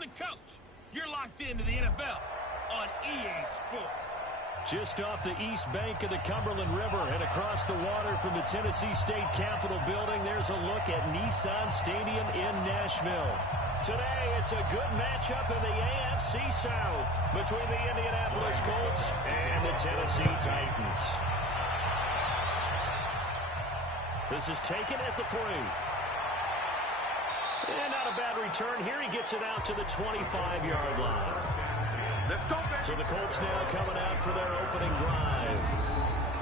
I'm the coach. You're locked into the NFL on EA Sports. Just off the east bank of the Cumberland River and across the water from the Tennessee State Capitol building, there's a look at Nissan Stadium in Nashville. Today, it's a good matchup in the AFC South between the Indianapolis Colts and the Tennessee Titans. This is taken at the 3. And not a bad return here. He gets it out to the 25-yard line. So the Colts now coming out for their opening drive.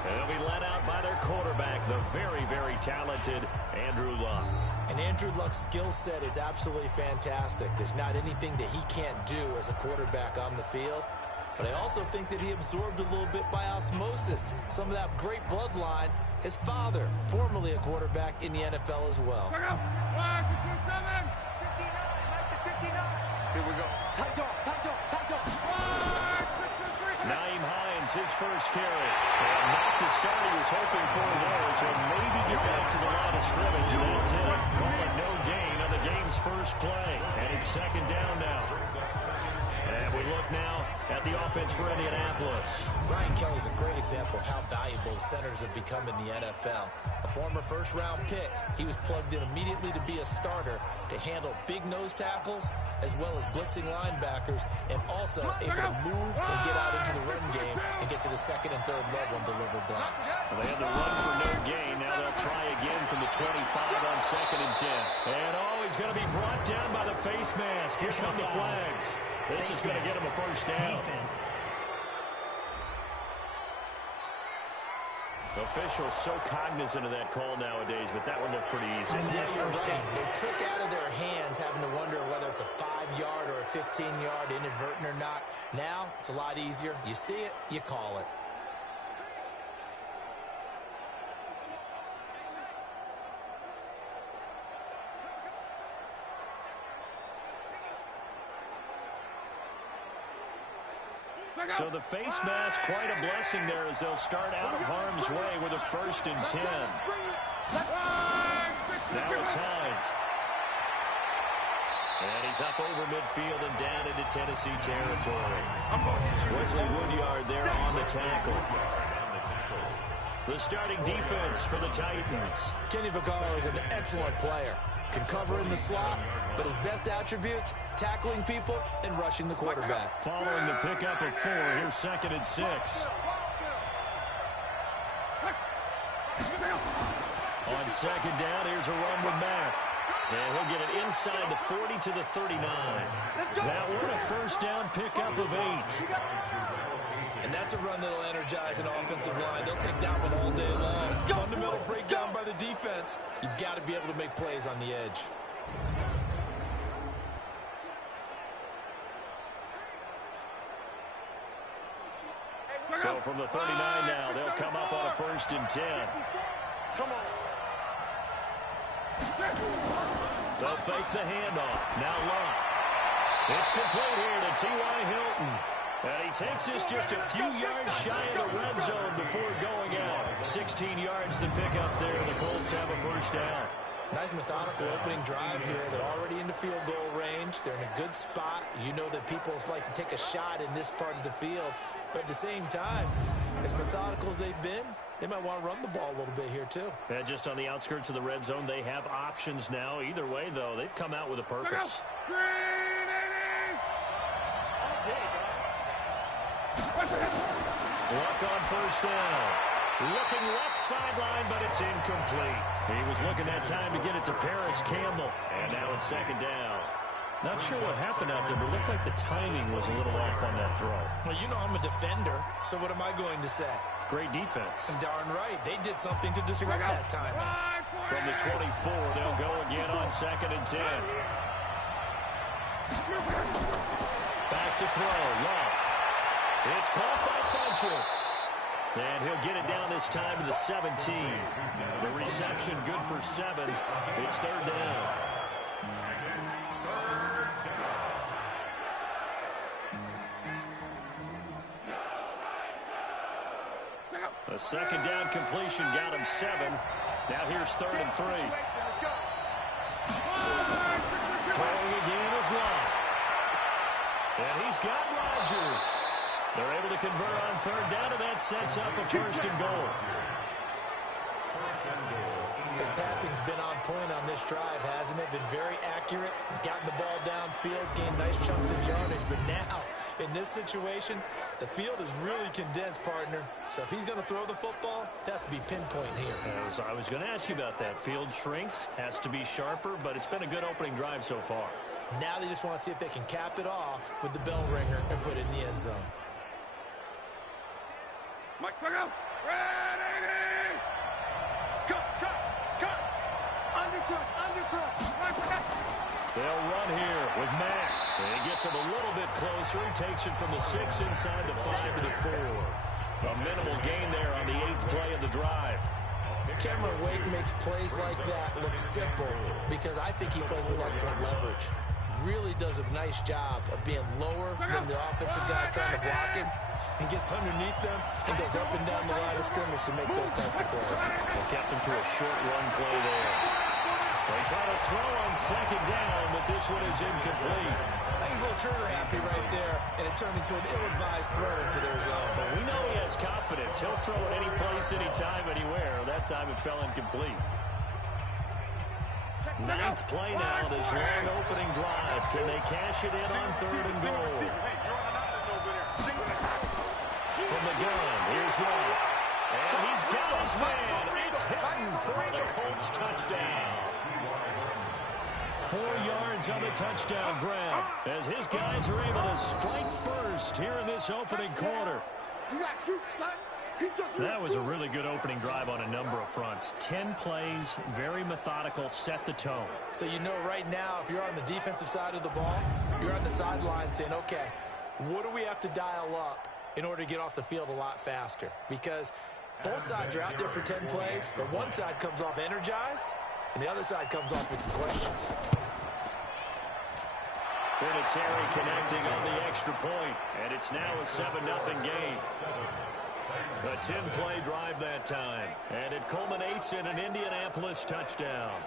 And they'll be led out by their quarterback, the very, very talented Andrew Luck. And Andrew Luck's skill set is absolutely fantastic. There's not anything that he can't do as a quarterback on the field. But I also think that he absorbed a little bit by osmosis some of that great bloodline. His father, formerly a quarterback in the NFL as well. Here we go. Tight off. Naeem Hines, his first carry. And not the start he was hoping for there, so maybe get back to the line of scrimmage, and that's it. Call it no gain on the game's first play. And it's second down now. And we look now at the offense for Indianapolis. Brian Kelly's a great example of how valuable the centers have become in the NFL. A former first-round pick, he was plugged in immediately to be a starter to handle big nose tackles as well as blitzing linebackers, and also able to move and get out into the run game and get to the second and third level and deliver blocks. Well, they had to run for no gain. Now they'll try again from the 25 on second and 10. And he's going to be brought down by the face mask. Here come the flags. This is going to get him a first down. Defense. Officials so cognizant of that call nowadays, but that one looked pretty easy. Yeah, you're right. They took out of their hands having to wonder whether it's a 5-yard or a 15-yard inadvertent or not. Now, it's a lot easier. You see it, you call it. So the face mask, quite a blessing there as they'll start out of harm's way with a first and 10. Now it's Hines. And he's up over midfield and down into Tennessee territory. Wesley Woodyard there on the tackle. The starting defense for the Titans. Kenny Vaccaro is an excellent player. Can cover in the slot, but his best attributes, tackling people and rushing the quarterback. Following the pickup of 4, here's second and 6. On second down, here's a run with Mack. And he'll get it inside the 40 to the 39. That one a first down pickup of 8. And that's a run that'll energize an offensive line. They'll take that one all day long. Fundamental breakdown by the defense. You've got to be able to make plays on the edge. So from the 39 now, they'll come up on a first and 10. Come on. They'll fake the handoff. Now Luck. It's complete here to T.Y. Hilton. And he takes this just a few yards shy of the red zone before going out. 16 yards to pick up there. The Colts have a first down. Nice methodical opening drive here. They're already into field goal range. They're in a good spot. You know that people like to take a shot in this part of the field. But at the same time, as methodical as they've been, they might want to run the ball a little bit here too. And just on the outskirts of the red zone, they have options now. Either way, though, they've come out with a purpose. Luck on first down. Looking left sideline, but it's incomplete. He was looking that time to get it to Paris Campbell. And now it's second down. Not sure what happened out there, but it looked like the timing was a little off on that throw. Well, you know I'm a defender, so what am I going to say? Great defense. And darn right, they did something to disrupt that timing. From the 24, they'll go again on second and 10. Back to throw, Luck. It's caught by Funchess. And he'll get it down this time to the 17. The reception good for 7. It's third down. A second down completion got him 7. Now here's third and 3. Throwing again is Luck. And he's got Rodgers. They're able to convert on third down, and that sets up a first and goal. His passing's been on point on this drive, hasn't it? Been very accurate, gotten the ball downfield, gained nice chunks of yardage. But now, in this situation, the field is really condensed, partner. So if he's going to throw the football, that have to be pinpoint here. I was going to ask you about that. Field shrinks, has to be sharper, but it's been a good opening drive so far. Now they just want to see if they can cap it off with the bell ringer and put it in the end zone. Mike, look out! Ready! Cut! Undercut! They'll run here with Mack. And he gets him a little bit closer. He takes it from the 6 inside the 5 to the 4. A minimal gain there on the 8th play of the drive. Cameron Wake makes plays like that look simple because I think he plays with excellent leverage. Really does a nice job of being lower than the offensive guys trying to block him, and gets underneath them and goes up and down the line of scrimmage to make those types of plays. They kept him to a short run play there. They try to throw on second down, but this one is incomplete. I think he's a little trigger happy right there, and it turned into an ill-advised throw into their zone. But we know he has confidence. He'll throw it any place, anytime, anywhere. That time it fell incomplete. 9th play now, this long opening drive. Can they cash it in on third and goal? From the gun, here's Love. And he's got his man. It's hitting for the Colts touchdown. 4 yards on the touchdown grab as his guys are able to strike first here in this opening quarter. You got two, son. That was a really good opening drive on a number of fronts. 10 plays, very methodical, set the tone. So you know right now, if you're on the defensive side of the ball, you're on the sideline saying, okay, what do we have to dial up in order to get off the field a lot faster? Because both sides are out there for 10 plays, but one side comes off energized, and the other side comes off with some questions. Vinatieri connecting on the extra point, and it's now a 7-0 game. A 10-play drive that time, and it culminates in an Indianapolis touchdown.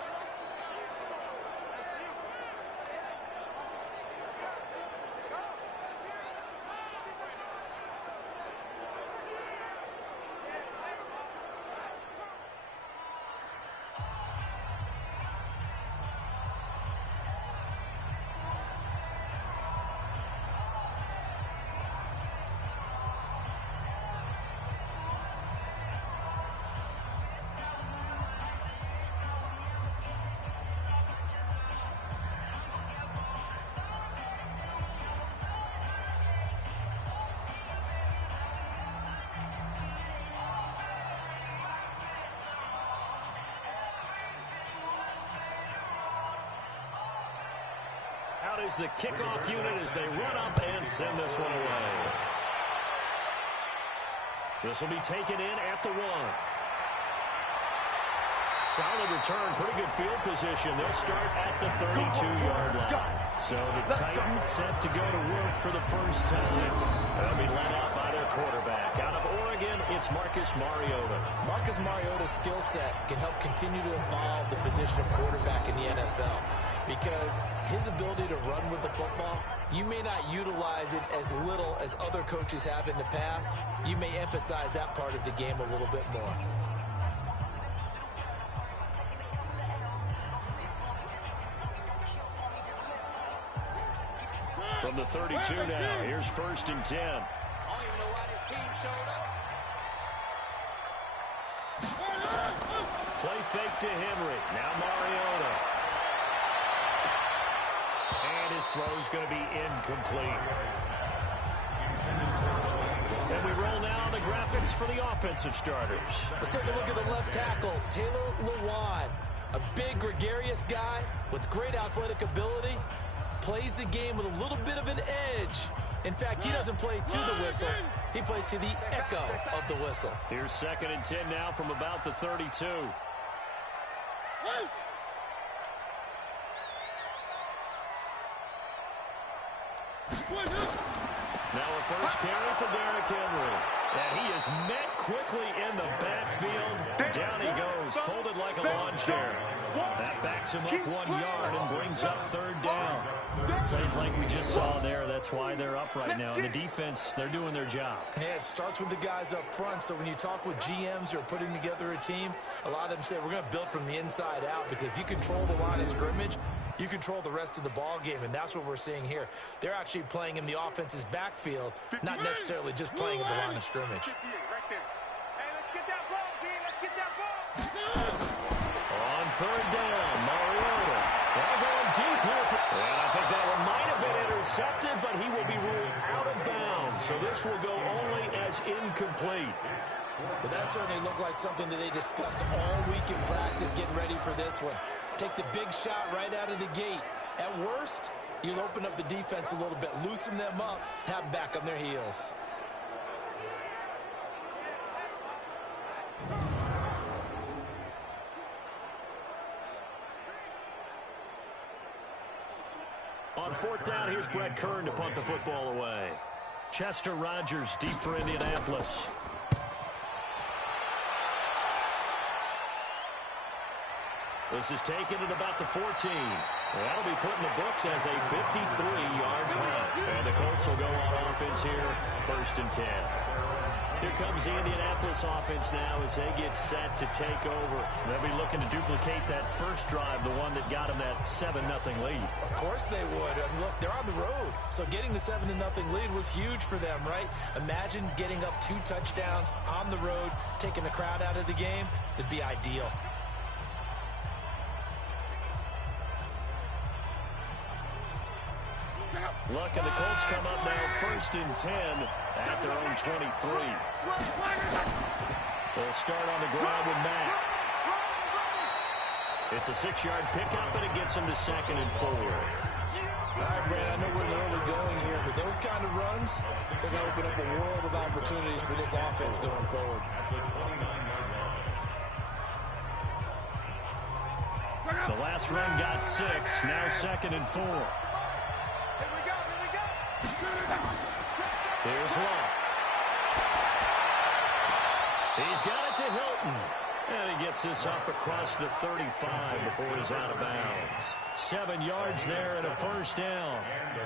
Out is the kickoff unit as they run up and send this one away. This will be taken in at the 1. Solid return, pretty good field position. They'll start at the 32-yard line. So the Titans set to go to work for the first time. They'll be led out by their quarterback. Out of Oregon, it's Marcus Mariota. Marcus Mariota's skill set can help continue to evolve the position of quarterback in the NFL. Because his ability to run with the football, you may not utilize it as little as other coaches have in the past. You may emphasize that part of the game a little bit more. From the 32 now, here's 1st and 10. I don't even know why this team showed up. Play fake to Henry. Now Mariota. And his throw's going to be incomplete. And we roll now the graphics for the offensive starters. Let's take a look at the left tackle, Taylor Lewan. A big, gregarious guy with great athletic ability. Plays the game with a little bit of an edge. In fact, he doesn't play to the whistle. He plays to the echo of the whistle. Here's 2nd and 10 now from about the 32. Now a first carry for Derrick Henry. And he is met quickly in the backfield. Down he goes, folded like a lawn chair. That backs him up 1 yard and brings up third down. Plays like we just saw there. That's why they're up right now. And the defense, they're doing their job. Yeah, it starts with the guys up front. So when you talk with GMs who are putting together a team, a lot of them say we're going to build from the inside out, because if you control the line of scrimmage, you control the rest of the ball game, and that's what we're seeing here. They're actually playing in the offense's backfield, not necessarily just playing at the line of scrimmage. On third down, Mariota. They're going deep here. And I think that one might have been intercepted, but he will be ruled out of bounds. So this will go only as incomplete. But that certainly looked like something that they discussed all week in practice, getting ready for this one. Take the big shot right out of the gate. At worst, you'll open up the defense a little bit, loosen them up, have them back on their heels. On fourth down, here's Brett Kern to punt the football away. Chester Rogers deep for Indianapolis. This is taken at about the 14. That'll be put in the books as a 53-yard punt. And the Colts will go on offense here, 1st and 10. Here comes the Indianapolis offense now as they get set to take over. They'll be looking to duplicate that first drive, the one that got them that 7-0 lead. Of course they would. And look, they're on the road. So getting the 7-0 lead was huge for them, right? Imagine getting up 2 touchdowns on the road, taking the crowd out of the game. It'd be ideal. Luck and the Colts come up now 1st and 10 at their own 23. They'll start on the ground with Mack. It's a 6-yard pickup, and it gets them to 2nd and 4. All right, Brad, I know we're early going here, but those kind of runs, they're going to open up a world of opportunities for this offense going forward. The last run got 6, now 2nd and 4. Here's Luck. He's got it to Hilton. And he gets this up across the 35 before he's out of bounds. 7 yards there and a 1st down.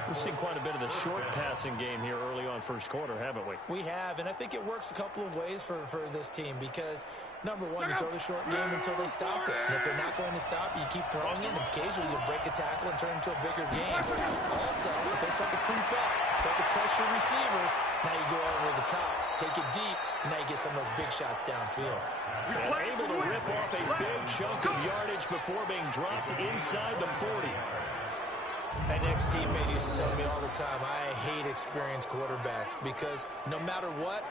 We've seen quite a bit of the short passing game here early on first quarter, haven't we? We have, and I think it works a couple of ways for this team because, number one, you throw the short game until they stop it. And if they're not going to stop it, you keep throwing it, and occasionally you'll break a tackle and turn it into a bigger game. Also, if they start to creep up, start to pressure receivers, now you go over the top, take it deep, and now you get some of those big shots downfield. And able to rip off a big chunk of yardage before being dropped inside the 40. An ex-teammate used to tell me all the time, I hate experienced quarterbacks because no matter what,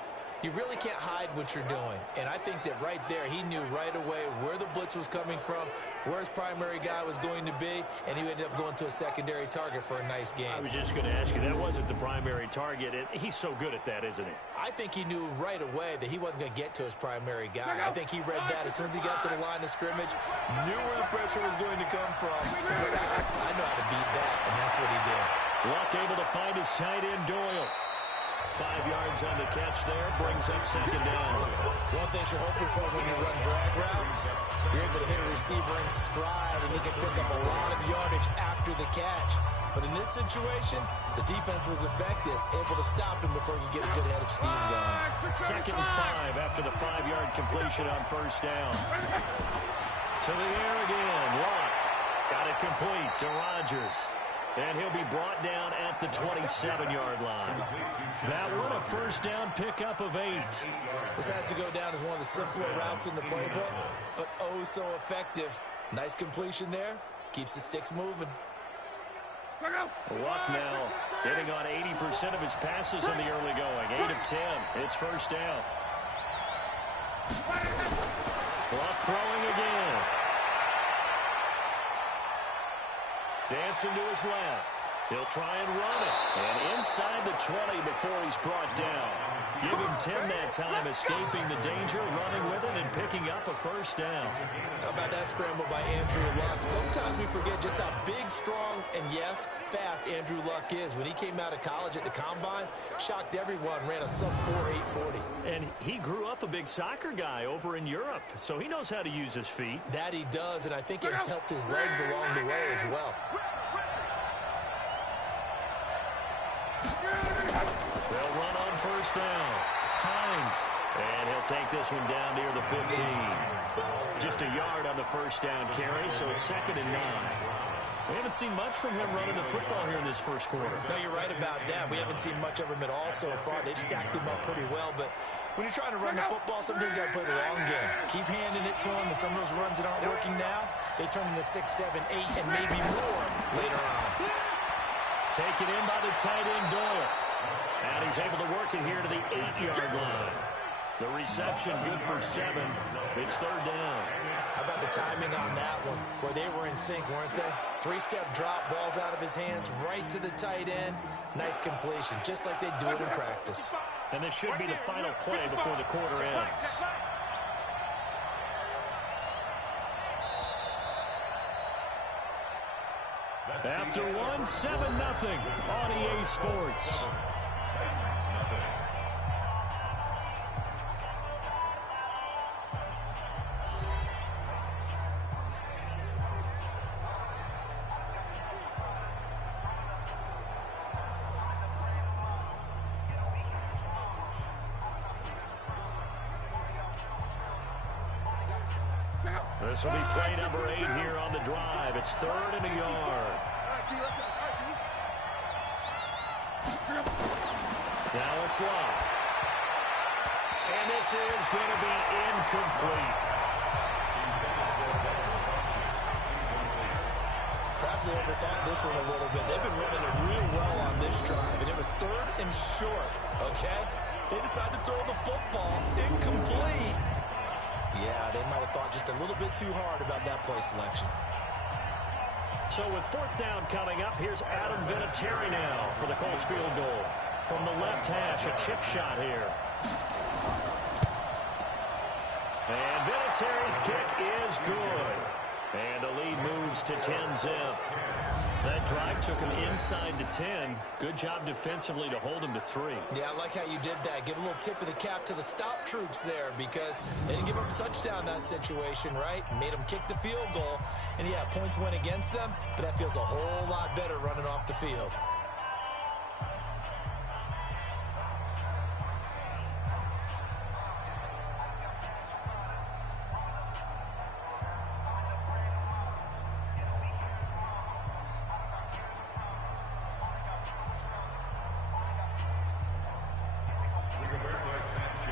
you really can't hide what you're doing. And I think that right there, he knew right away where the blitz was coming from, where his primary guy was going to be, and he ended up going to a secondary target for a nice game. I was just going to ask you, that wasn't the primary target. He's so good at that, isn't he? I think he knew right away that he wasn't going to get to his primary guy. I think he read that as soon as he got to the line of scrimmage, knew where the pressure was going to come from. He said, I know how to beat that, and that's what he did. Luck able to find his tight end, Doyle. 5 yards on the catch there, brings up 2nd down. One thing you're hoping for when you run drag routes, you're able to hit a receiver in stride, and he can pick up a lot of yardage after the catch. But in this situation, the defense was effective, able to stop him before he could get a good head of steam going. 2nd and 5 after the 5-yard completion on 1st down. To the air again, Luck. Got it complete to Rogers. And he'll be brought down at the 27-yard line. That one a 1st down pickup of 8. This has to go down as one of the simpler routes in the playbook, but oh so effective. Nice completion there. Keeps the sticks moving. Luck now hitting on 80% of his passes in the early going. 8 of 10. It's 1st down. Luck throwing again. Dancing to his left. He'll try and run it. And inside the 20 before he's brought down. Give him 10 that time, escaping the danger, running with it, and picking up a first down. How about that scramble by Andrew Luck? Sometimes we forget just how big, strong, and yes, fast Andrew Luck is. When he came out of college at the Combine, shocked everyone, ran a sub-4.840. And he grew up a big soccer guy over in Europe, so he knows how to use his feet. That he does, and I think it's helped his legs along the way as well. They'll run on first down. Hines. And he'll take this one down near the 15. Just a yard on the first down carry, so it's 2nd and 9. We haven't seen much from him running the football here in this first quarter. No, you're right about that. We haven't seen much of him at all so far. They've stacked him up pretty well, but when you're trying to run the football, sometimes you got to play the long game. Keep handing it to him, and some of those runs that aren't working now, they turn into 6, 7, 8, and maybe more later on. Taken in by the tight end, Doyle. And he's able to work it here to the 8-yard line. The reception good for 7. It's 3rd down. How about the timing on that one? Boy, they were in sync, weren't they? 3-step drop, balls out of his hands, right to the tight end. Nice completion, just like they do it in practice. And this should be the final play before the quarter ends. After 1, 7-0 on EA Sports. This will be play number 8 here on the drive. It's 3rd and a yard. Now it's Love. And this is going to be incomplete. Perhaps they overthought this one a little bit. They've been running it real well on this drive, and it was 3rd and short, okay? They decided to throw the football incomplete. Yeah, they might have thought just a little bit too hard about that play selection. So with 4th down coming up, here's Adam Vinatieri now for the Colts field goal. From the left hash, a chip shot here. And Vinatieri's kick is good. And the lead moves to 10-zip. That drive took him inside the 10. Good job defensively to hold him to 3. Yeah, I like how you did that. Give a little tip of the cap to the stop troops there because they didn't give up a touchdown in that situation, right? Made them kick the field goal. And, yeah, points went against them, but that feels a whole lot better running off the field.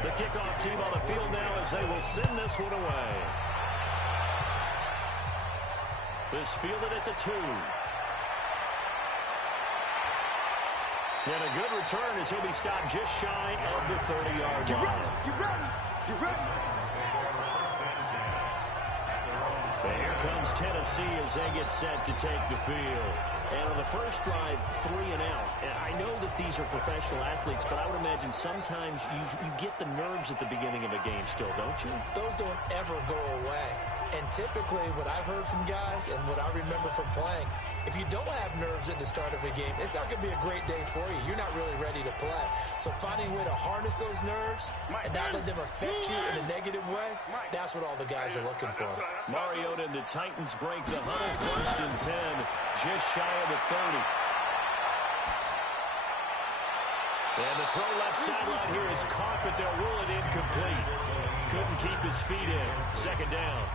The kickoff team on the field now as they will send this one away. This fielded at the 2. And a good return as he'll be stopped just shy of the 30-yard line. You ready? You ready? And here comes Tennessee as they get set to take the field. And on the first drive, 3 and out. And I know that these are professional athletes, but I would imagine sometimes you get the nerves at the beginning of a game still, don't you? Those don't ever go away. And typically what I've heard from guys and what I remember from playing, if you don't have nerves at the start of a game, it's not going to be a great day for you. You're not really ready to play. So finding a way to harness those nerves and not let them affect you in a negative way, that's what all the guys are looking for. Mariota and the Titans break the huddle. 1st and 10, just shy of the 30. And the throw left sideline here is caught, but they'll rule it incomplete. Couldn't keep his feet in. 2nd down.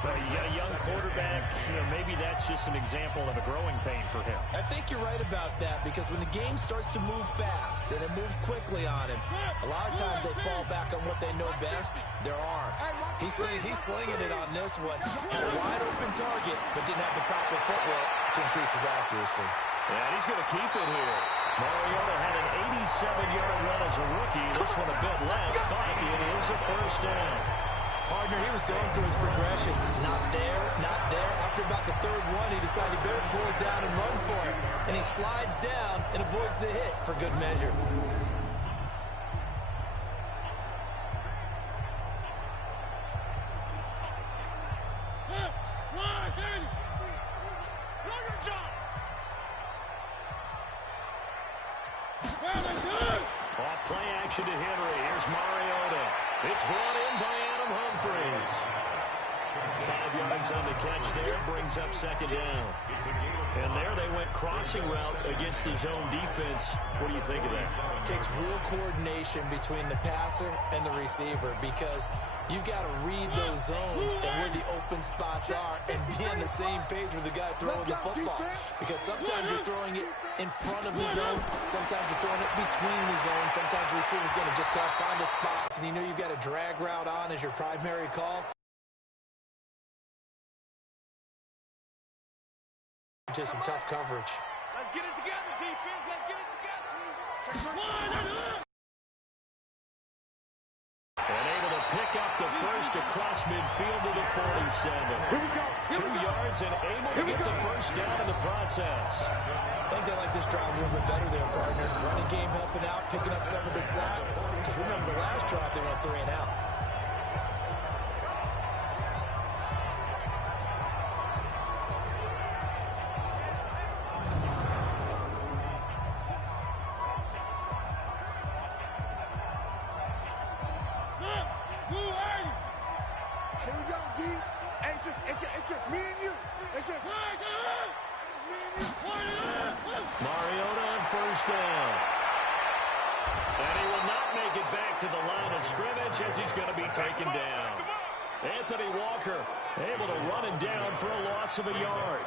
But you got a young quarterback, maybe that's just an example of a growing pain for him. I think you're right about that because when the game starts to move fast and it moves quickly on him, a lot of times they fall back on what they know best, their arm. He's slinging it on this one. Had a wide open target, but didn't have the proper footwork to increase his accuracy. And he's going to keep it here. Mariota had an 87-yard run as a rookie. This one a bit less, but it is a 1st down. Partner, he was going through his progressions. Not there, not there. After about the third one, he decided he better pull it down and run for it. And he slides down and avoids the hit for good measure. Off play action to Henry. Here's Mariota. It's brought in by Adam Humphries. 5 yards on the catch there. Brings up second down. And there they went crossing route against the zone defense. What do you think of that? Takes real coordination between the passer and the receiver because you've got to read those zones and where the open spots are and be on the same page with the guy throwing the football. Because sometimes you're throwing it in front of the zone. Sometimes you're throwing it between the zones. Sometimes the receiver's going to just go find the spots, and you know you've got a drag route on as your primary call. Just some tough coverage. Let's get it together, defense. Let's get it together. And able to pick up the first across midfield to the 47. 2 yards and able to get the first down in the process. I think they like this drive a little bit better there, partner. Running game helping out, picking up some of the slack. Because remember, the last drive they went 3 and out. It's just me and you. It's just me and you. Mariota on first down. And he will not make it back to the line of scrimmage as he's going to be taken down. Anthony Walker able to run him down for a loss of a yard.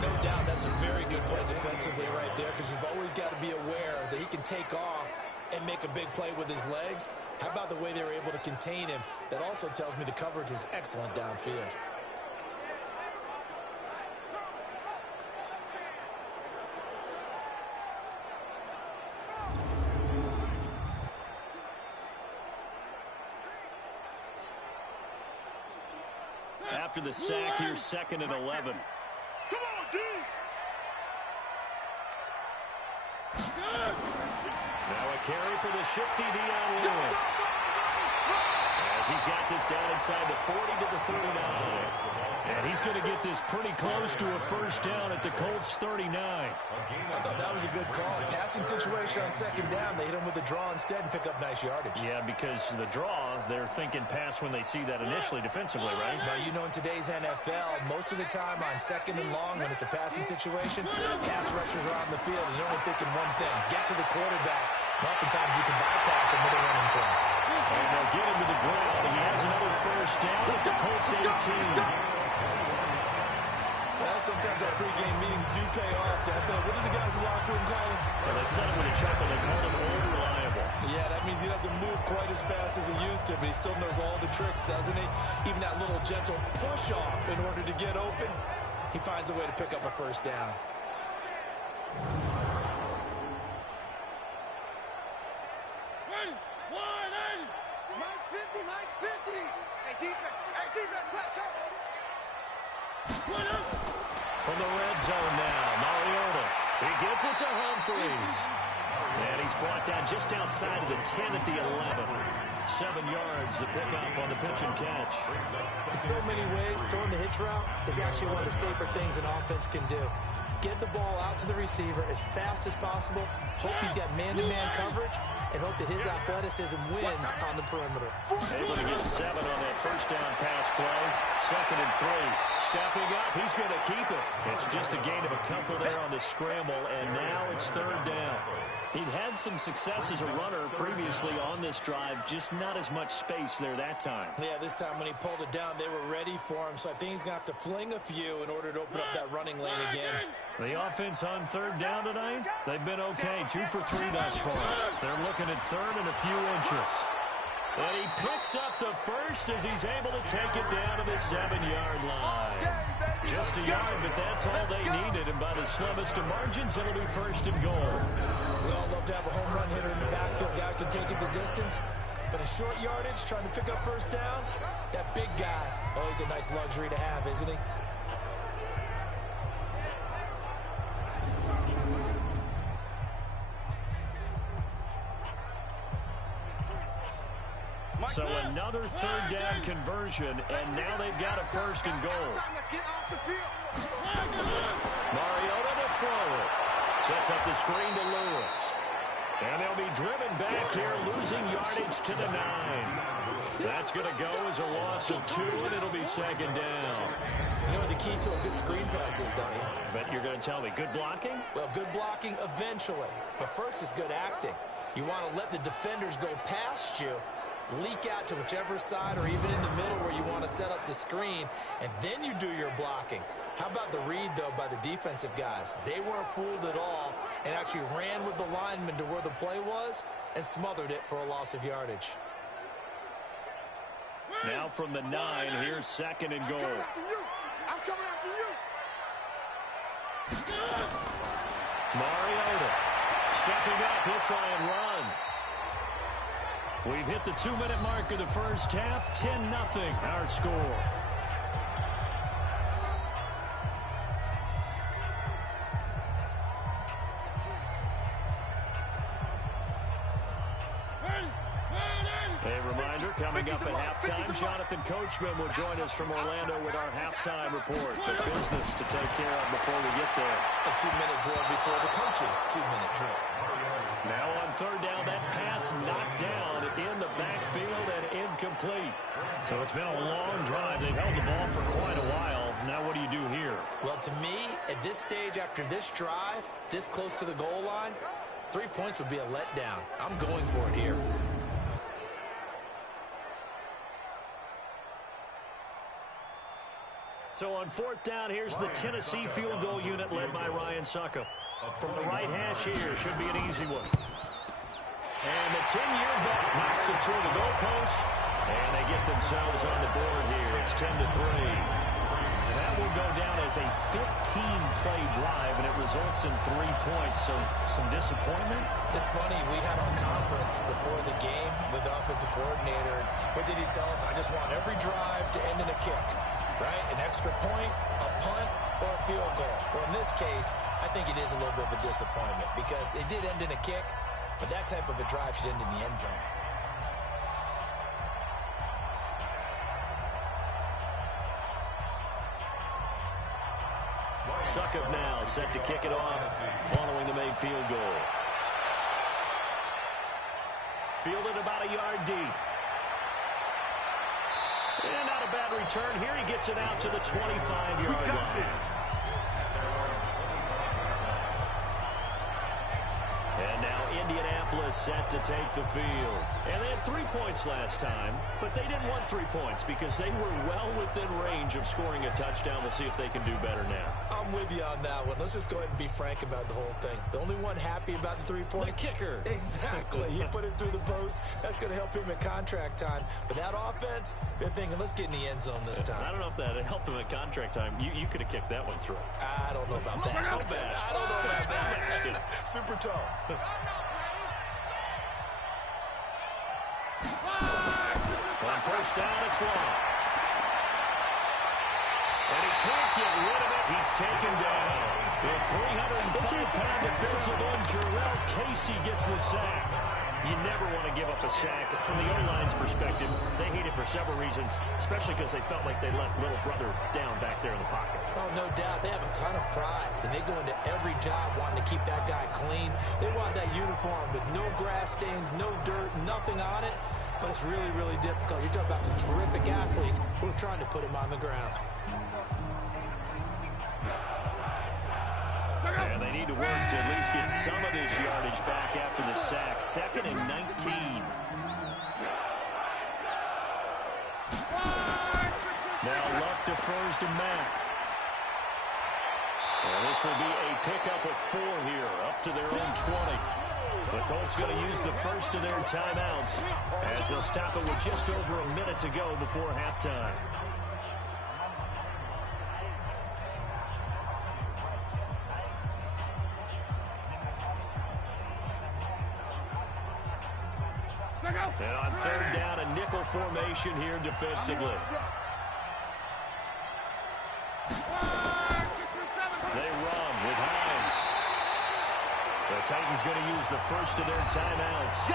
No doubt that's a very good play defensively right there because you've always got to be aware that he can take off and make a big play with his legs. How about the way they were able to contain him? That also tells me the coverage was excellent downfield. After the sack, here's 2nd and 11. Come on, D. Now a carry for the shifty Dion Lewis. As he's got this down inside the 40 to the 39. And he's going to get this pretty close to a first down at the Colts 39. I thought that was a good call. Passing situation on 2nd down. They hit him with the draw instead and pick up nice yardage. Yeah, because the draw, they're thinking pass when they see that initially defensively, right? Now, you know, in today's NFL, most of the time on 2nd and long, when it's a passing situation, pass rushers are on the field, and they're only thinking one thing, get to the quarterback. And oftentimes you can bypass him with a running play. And they'll get him to the ground. He has another first down at the Colts 18. Well, sometimes our pregame meetings do pay off, don't they? What do the guys in the locker room call him? Well, they said him with a chuckle. They called him old reliable. Yeah, that means he doesn't move quite as fast as he used to, but he still knows all the tricks, doesn't he? Even that little gentle push-off in order to get open, he finds a way to pick up a first down. Mike's 50, Mike's 50. Hey, defense, let's go. From the red zone now, Mariota. He gets it to Humphries. And he's brought down just outside of the 10 at the 11. 7 yards to pick up on the pitch and catch. In so many ways, throwing the hitch route is actually one of the safer things an offense can do. Get the ball out to the receiver as fast as possible, hope he's got man-to-man coverage, and hope that his athleticism wins on the perimeter. Able to get 7 on that first down pass play. 2nd and 3. Stepping up, he's going to keep it. It's just a gain of a couple there on the scramble, and now it's 3rd down. He'd had some success as a runner previously on this drive, just not as much space there that time. Yeah, this time when he pulled it down, they were ready for him, so I think he's going to have to fling a few in order to open up that running lane again. The offense on 3rd down tonight, they've been okay, 2 for 3 thus far. They're looking at 3rd and a few inches. And he picks up the first as he's able to take it down to the 7-yard line. Just a yard, but that's all they needed. And by the slimmest of margins, it'll be 1st and goal. We all love to have a home run hitter in the backfield. Guy can take it the distance. But in short yardage, trying to pick up first downs, that big guy, oh, he's a nice luxury to have, isn't he? So another third down conversion, and now they've got a first and goal. Let's get off the field. Mariota to throw it. Sets up the screen to Lewis. And they'll be driven back here, losing yardage to the 9. That's going to go as a loss of 2, and it'll be second down. You know what the key to a good screen pass is, don't you? But you're going to tell me, good blocking? Well, good blocking eventually. But first is good acting. You want to let the defenders go past you, leak out to whichever side or even in the middle where you want to set up the screen, and then you do your blocking. How about the read, though, by the defensive guys? They weren't fooled at all and actually ran with the lineman to where the play was and smothered it for a loss of yardage. Now from the 9, here's second and goal. I'm coming after you. Mariota stepping up. He'll try and run. We've hit the 2-minute mark of the first half. 10-0 our score. A reminder, coming up at halftime, Jonathan Coachman will join us from Orlando with our halftime report. The business to take care of before we get there. A 2-minute drill before the coach's 2-minute drill. Now on third down, that pass knocked down in the backfield and incomplete. So it's been a long drive. They've held the ball for quite a while. Now what do you do here? Well, to me, at this stage after this drive, this close to the goal line, 3 points would be a letdown. I'm going for it here. So on fourth down, here's the Tennessee field goal unit led by Ryan Succop. From the right hash here, should be an easy one. And the 10-year bet knocks it through the goalpost, and they get themselves on the board here. It's 10-3. That will go down as a 15-play drive, and it results in 3 points. So some disappointment. It's funny, we had our conference before the game with the offensive coordinator. What did he tell us? I just want every drive to end in a kick, right? An extra point, a punt, or a field goal. Well, in this case, I think it is a little bit of a disappointment because it did end in a kick, but that type of a drive should end in the end zone. Succop now set to kick it off following the made field goal. Fielded about a yard deep. And not a bad return here. He gets it out to the 25-yard line. And now Indianapolis set to take the field. And they had 3 points last time, but they didn't want 3 points because they were well within range of scoring a touchdown. We'll see if they can do better now. I'm with you on that one. Let's just go ahead and be frank about the whole thing. The only one happy about the 3-point? The kicker. Exactly. He put it through the post. That's going to help him in contract time. But that offense, they're thinking, let's get in the end zone this time. I don't know if that helped him in contract time. You could have kicked that one through. I don't know about that. Toe bash. I don't know about that. Super toe. On first down, it's long. And he can't get rid of it. He's taken down. The 305-pound defensive end, Jurrell Casey gets the sack. You never want to give up a sack. From the O-line's perspective, they hate it for several reasons, especially because they felt like they let little brother down back there in the pocket. Oh, no doubt. They have a ton of pride, and they go into every job wanting to keep that guy clean. They want that uniform with no grass stains, no dirt, nothing on it. But it's really, really difficult. You're talking about some terrific athletes who are trying to put him on the ground. And they need to work to at least get some of this yardage back after the sack. 2nd and 19. Now Luck defers to Mack. And this will be a pickup of 4 here, up to their own 20. The Colts going to use the first of their timeouts as they'll stop it with just over a minute to go before halftime. And on third down, a nickel formation here defensively. They run with Hines. The Titans going to use the first of their timeouts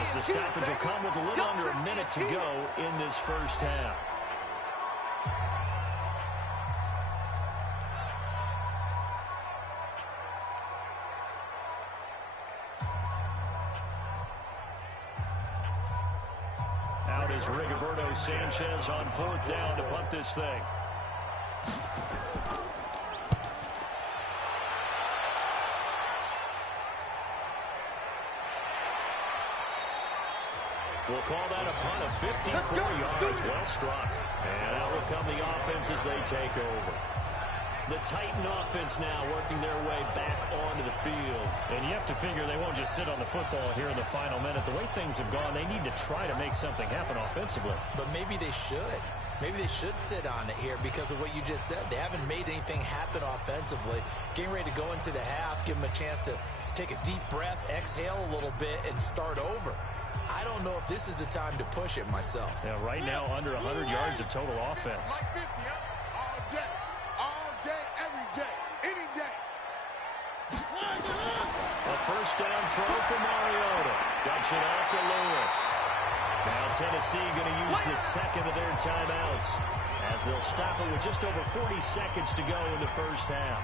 as the stoppage will come with a little under a minute to go in this first half. Out is Rigoberto Sanchez on fourth down to punt this thing. We'll call that a punt of 54 yards. Well struck. And out will come the offense as they take over. The Titan offense now working their way back onto the field. And you have to figure they won't just sit on the football here in the final minute. The way things have gone, they need to try to make something happen offensively. But maybe they should. Maybe they should sit on it here because of what you just said. They haven't made anything happen offensively. Getting ready to go into the half, give them a chance to take a deep breath, exhale a little bit, and start over. I don't know if this is the time to push it myself. Yeah, right now under 100 yards of total offense. All day, every day, any day. A first down throw for Mariota. Dumps it off to Lewis. Now Tennessee going to use the second of their timeouts as they'll stop it with just over 40 seconds to go in the first half.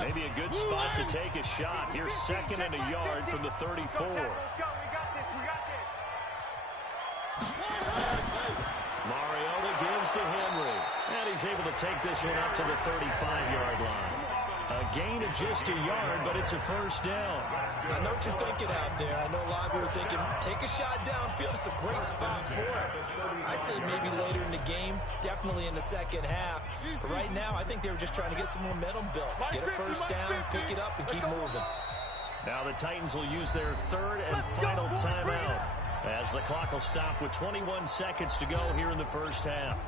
Maybe a good spot to take a shot. Here's second and a yard from the 34. Mariota gives to Henry. And he's able to take this one up to the 35-yard line. A gain of just a yard, but it's a first down. I know what you're thinking out there. I know a lot of you are thinking, take a shot downfield. It's a great spot for it. I'd say maybe later in the game, definitely in the second half. But right now, I think they were just trying to get some momentum built. Get a first down, pick it up, and keep moving. Now the Titans will use their third and final timeout as the clock will stop with 21 seconds to go here in the first half.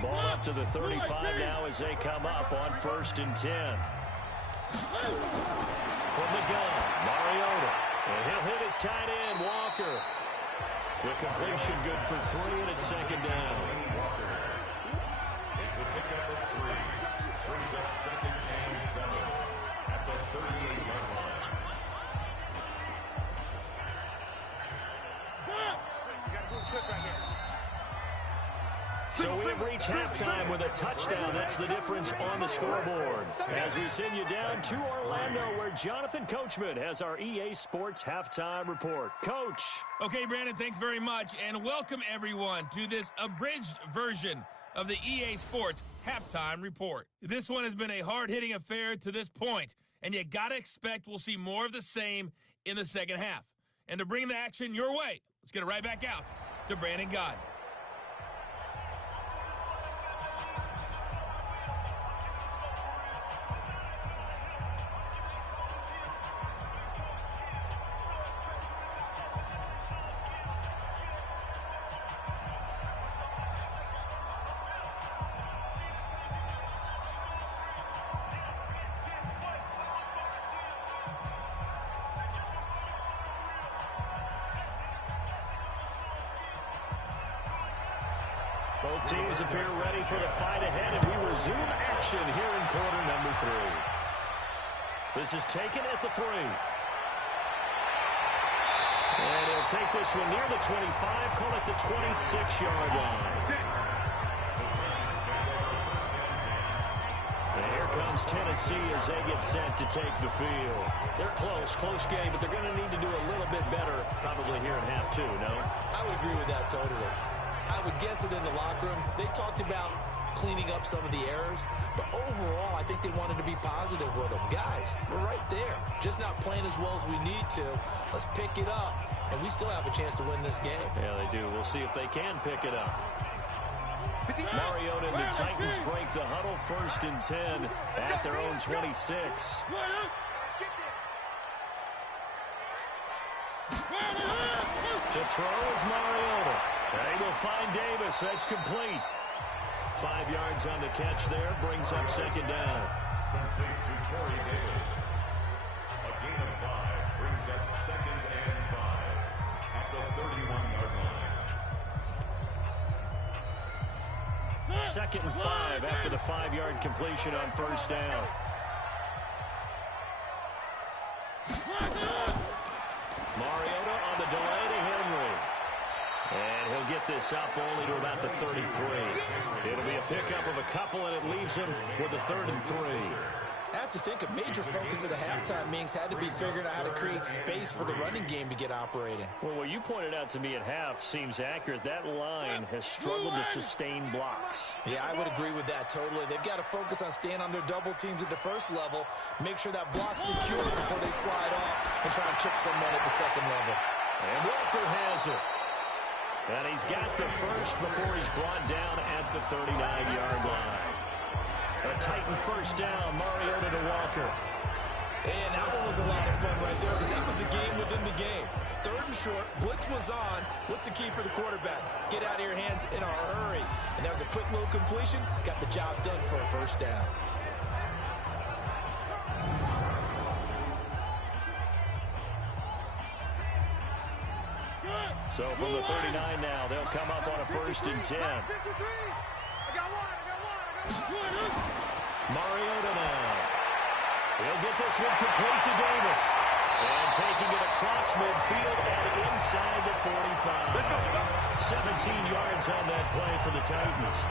Ball up to the 35 now as they come up on 1st and 10. From the gun, Mariota. And he'll hit his tight end, Walker. The completion good for 3, and it's second down. It's a pickup of 3. Brings up second and 7 at the 38-yard line. You got to move quick right here. So we have reached halftime with a touchdown. That's the difference on the scoreboard. As we send you down to Orlando, where Jonathan Coachman has our EA Sports Halftime Report. Coach. Okay, Brandon, thanks very much, and welcome everyone to this abridged version of the EA Sports Halftime Report. This one has been a hard-hitting affair to this point, and you got to expect we'll see more of the same in the second half. And to bring the action your way, let's get it right back out to Brandon Gaudin. Both teams appear ready for the fight ahead, and we resume action here in quarter number 3. This is taken at the 3. And he'll take this one near the 25, call it the 26-yard line. And here comes Tennessee as they get set to take the field. They're close game, but they're going to need to do a little bit better probably here in half 2, no? I would agree with that totally. I would guess it in the locker room. They talked about cleaning up some of the errors, but overall, I think they wanted to be positive with them. Guys, we're right there. Just not playing as well as we need to. Let's pick it up, and we still have a chance to win this game. Yeah, they do. We'll see if they can pick it up. Mariota and the Titans break the huddle, 1st and 10 at their own 26. To throw is Mariota. They will find Davis. That's complete. 5 yards on the catch there. Brings up 2nd down. Complete to Corey Davis. A gain of 5 brings up 2nd and 5 at the 31-yard line. 2nd and 5 after the 5-yard completion on 1st down. Mariota on the delay to Henry. And he'll get this up only to about the 33. It'll be a pickup of a couple, and it leaves him with a 3rd and 3. I have to think a major focus of the halftime meetings had to be figuring out how to create space for the running game to get operating. Well, what you pointed out to me at half seems accurate. That line has struggled to sustain blocks. Yeah, I would agree with that totally. They've got to focus on staying on their double teams at the first level, make sure that block's secure before they slide off and try and chip someone at the second level. And Walker has it. And he's got the first before he's brought down at the 39-yard line. A Titan 1st down, Mariota to Walker. And that one was a lot of fun right there because that was the game within the game. 3rd and short, blitz was on. What's the key for the quarterback? Get out of your hands in a hurry. And that was a quick little completion. Got the job done for a 1st down. So from the 39 now, they'll come up on a 1st and 10. Mariota now. He'll get this one complete to Davis. And taking it across midfield and inside the 45. 17 yards on that play for the Titans.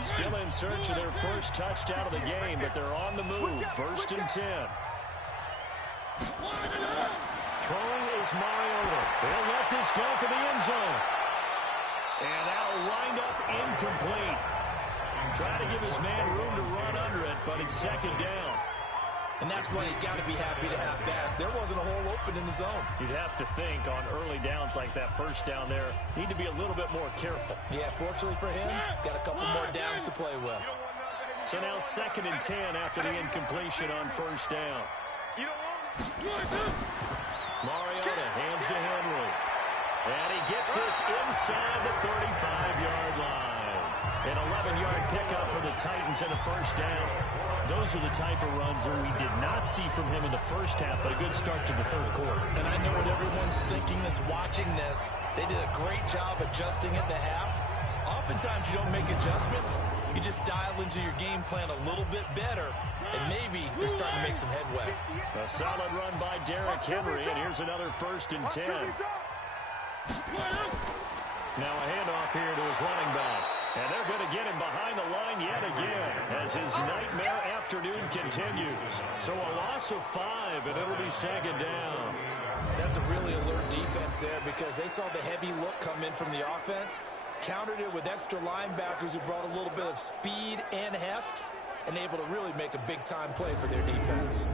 Still in search of their first touchdown of the game, but they're on the move. 1st and 10. Throwing is Mariota. They'll let this go for the end zone. And that'll wind up incomplete. Trying to give his man room to run under it, but it's 2nd down. And that's what he's got to be happy to have back. There wasn't a hole open in the zone. You'd have to think on early downs like that 1st down there, need to be a little bit more careful. Yeah, fortunately for him, got a couple more downs to play with. So now 2nd and 10 after the incompletion on 1st down. Mariota hands to Henry. And he gets this inside the 35-yard line. An 11-yard pickup for the Titans and a 1st down. Those are the type of runs that we did not see from him in the 1st half, but a good start to the 3rd quarter. And I know what everyone's thinking that's watching this. They did a great job adjusting at the half. Oftentimes you don't make adjustments. You just dial into your game plan a little bit better, and maybe they're starting to make some headway. A solid run by Derrick Henry, and here's another 1st and 10. Now a handoff here to his running back. And they're going to get him behind the line yet again as his nightmare afternoon continues. So a loss of 5, and it'll be 2nd down. That's a really alert defense there because they saw the heavy look come in from the offense, countered it with extra linebackers who brought a little bit of speed and heft, and able to really make a big-time play for their defense.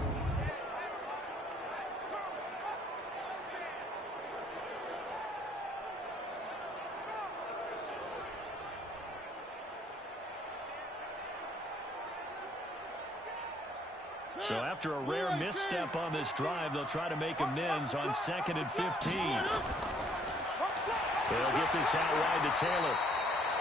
So after a rare misstep on this drive, they'll try to make amends on 2nd and 15. They'll get this out wide to Taylor.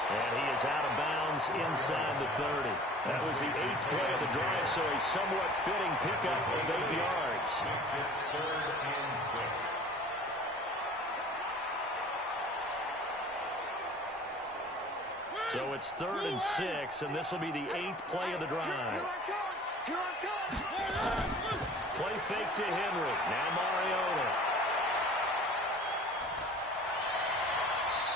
And he is out of bounds inside the 30. That was the 8th play of the drive, so a somewhat fitting pickup of 8 yards. 3rd and 6. So it's 3rd and 6, and this will be the 8th play of the drive. Play fake to Henry. Now Mariota.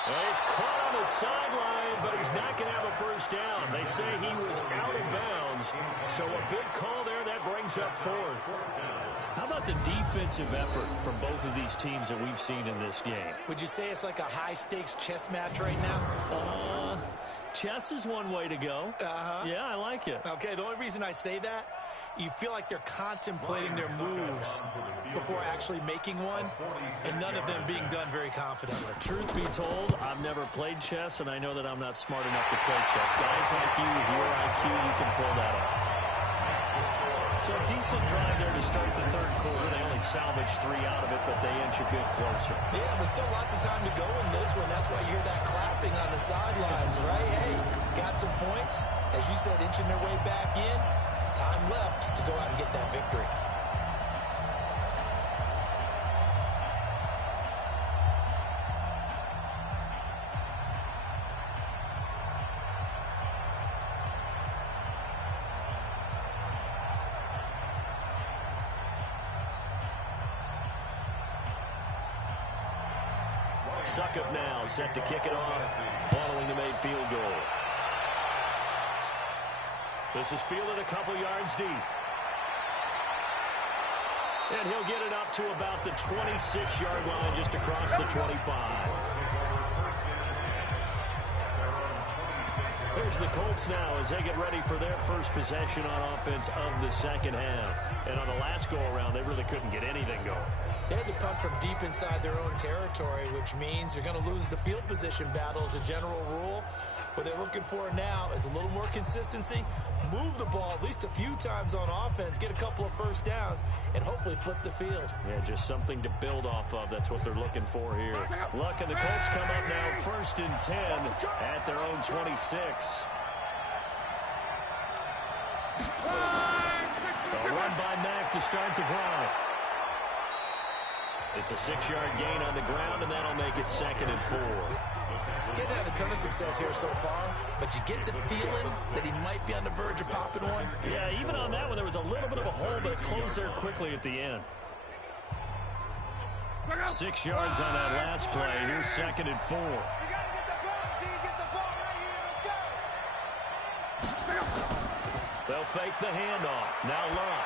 Well, he's caught on the sideline, but he's not going to have a 1st down. They say he was out of bounds. So a big call there that brings up 4th. How about about the defensive effort from both of these teams that we've seen in this game? Would you say it's like a high-stakes chess match right now? Chess is one way to go. Yeah, I like it. Okay, the only reason I say that, you feel like they're contemplating their moves before actually making one, and none of them being done very confidently. Truth be told, I've never played chess, and I know that I'm not smart enough to play chess. Guys like you, with your IQ, you can pull that off. So a decent drive there to start the third quarter. They only salvaged 3 out of it, but they inch a bit closer. Yeah, but still lots of time to go in this one. That's why you hear that clapping on the sidelines, right? Hey, got some points. As you said, inching their way back in. Time left to go out and get that victory. Succop now set to kick it off following the made field goal. This is fielded a couple yards deep. And he'll get it up to about the 26-yard line, just across the 25. Here's the Colts now as they get ready for their first possession on offense of the second half. And on the last go-around, they really couldn't get anything going. They had to punt from deep inside their own territory, which means you're going to lose the field position battle as a general rule. What they're looking for now is a little more consistency, move the ball at least a few times on offense, get a couple of first downs, and hopefully flip the field. Yeah, just something to build off of. That's what they're looking for here. Luck and the Colts come up now 1st and 10 at their own 26. A run by Mack to start the drive. It's a 6-yard gain on the ground, and that'll make it 2nd and 4. Getting had a ton of success here so far, but you get the feeling that he might be on the verge of popping one. Yeah, even on that one, there was a little bit of a hole, but it closed there quickly at the end. 6 yards on that last play. Here's 2nd and 4. They'll fake the handoff. Now Luck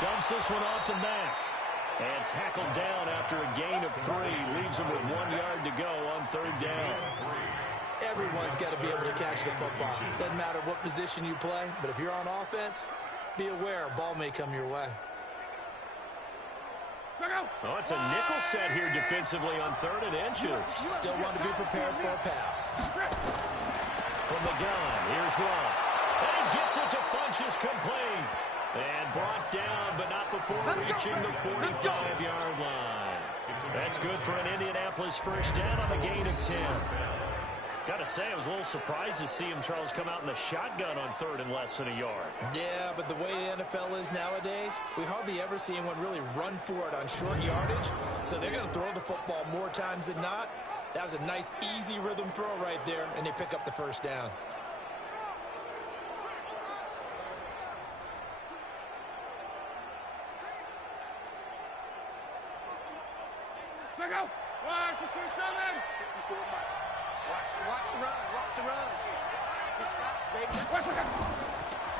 dumps this one off to Mack. And tackled down after a gain of 3. Leaves him with 1 yard to go on 3rd down. Everyone's got to be able to catch the football. Doesn't matter what position you play, but if you're on offense, be aware a ball may come your way. Oh, it's a nickel set here defensively on 3rd and inches. Still want to be prepared for a pass. From the gun, here's Luck. And he gets it to Funchess complete. And brought down, but not before reaching the 45-yard line. That's good for an Indianapolis first down on a gain of 10. Got to say, I was a little surprised to see him, Charles, come out in the shotgun on 3rd and less than a yard. Yeah, but the way the NFL is nowadays, we hardly ever see anyone really run for it on short yardage. So they're going to throw the football more times than not. That was a nice, easy rhythm throw right there, and they pick up the first down.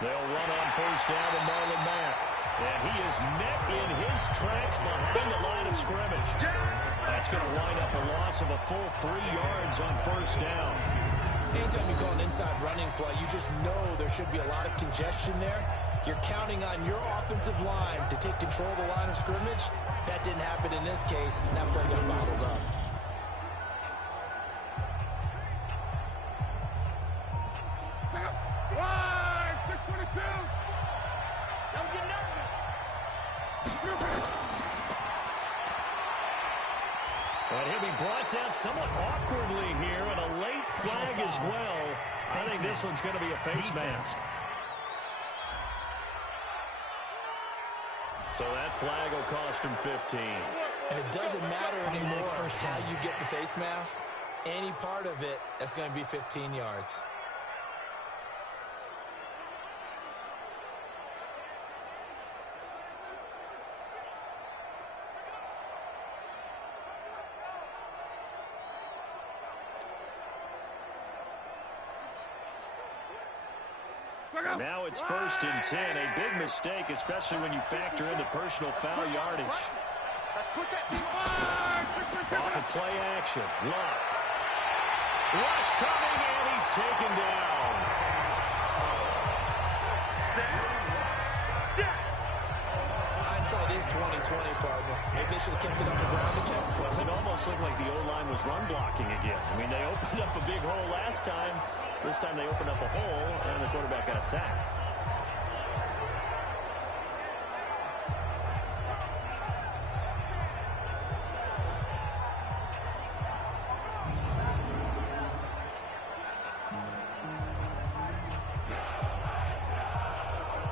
They'll run on first down to Marlon Mack. And he is met in his tracks behind the line of scrimmage. That's going to wind up a loss of a full 3 yards on first down. Anytime you call an inside running play, you just know there should be a lot of congestion there. You're counting on your offensive line to take control of the line of scrimmage. That didn't happen in this case, and that play got bottled up. And he'll be brought down somewhat awkwardly here, and a late flag as well. I think this one's going to be a face mask. So that flag will cost him 15. And it doesn't matter anymore how you get the face mask. Any part of it, that's going to be 15 yards. Now it's 1st and 10. A big mistake, especially when you factor in the personal foul yardage. Off of play action. Luck. Rush coming, and he's taken down. Hindsight is 20/20, partner. Maybe they should have kept it on the ground again. Well, it almost looked like the O-line was run blocking again. I mean, they opened up a big hole last time. This time they opened up a hole, and the quarterback got sacked.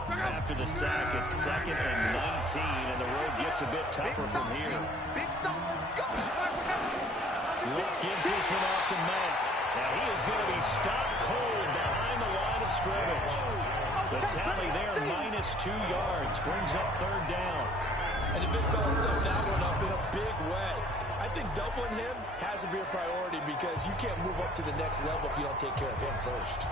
After the sack, it's 2nd and 19, and the road gets a bit tougher from here. Big stop, let's go. Luck gives this one off to Mack. Now he is going to be stopped cold behind the line of scrimmage. The tally there, -2 yards, brings up 3rd down. And the big fella stuffed that one up in a big way. I think doubling him has to be a priority because you can't move up to the next level if you don't take care of him first.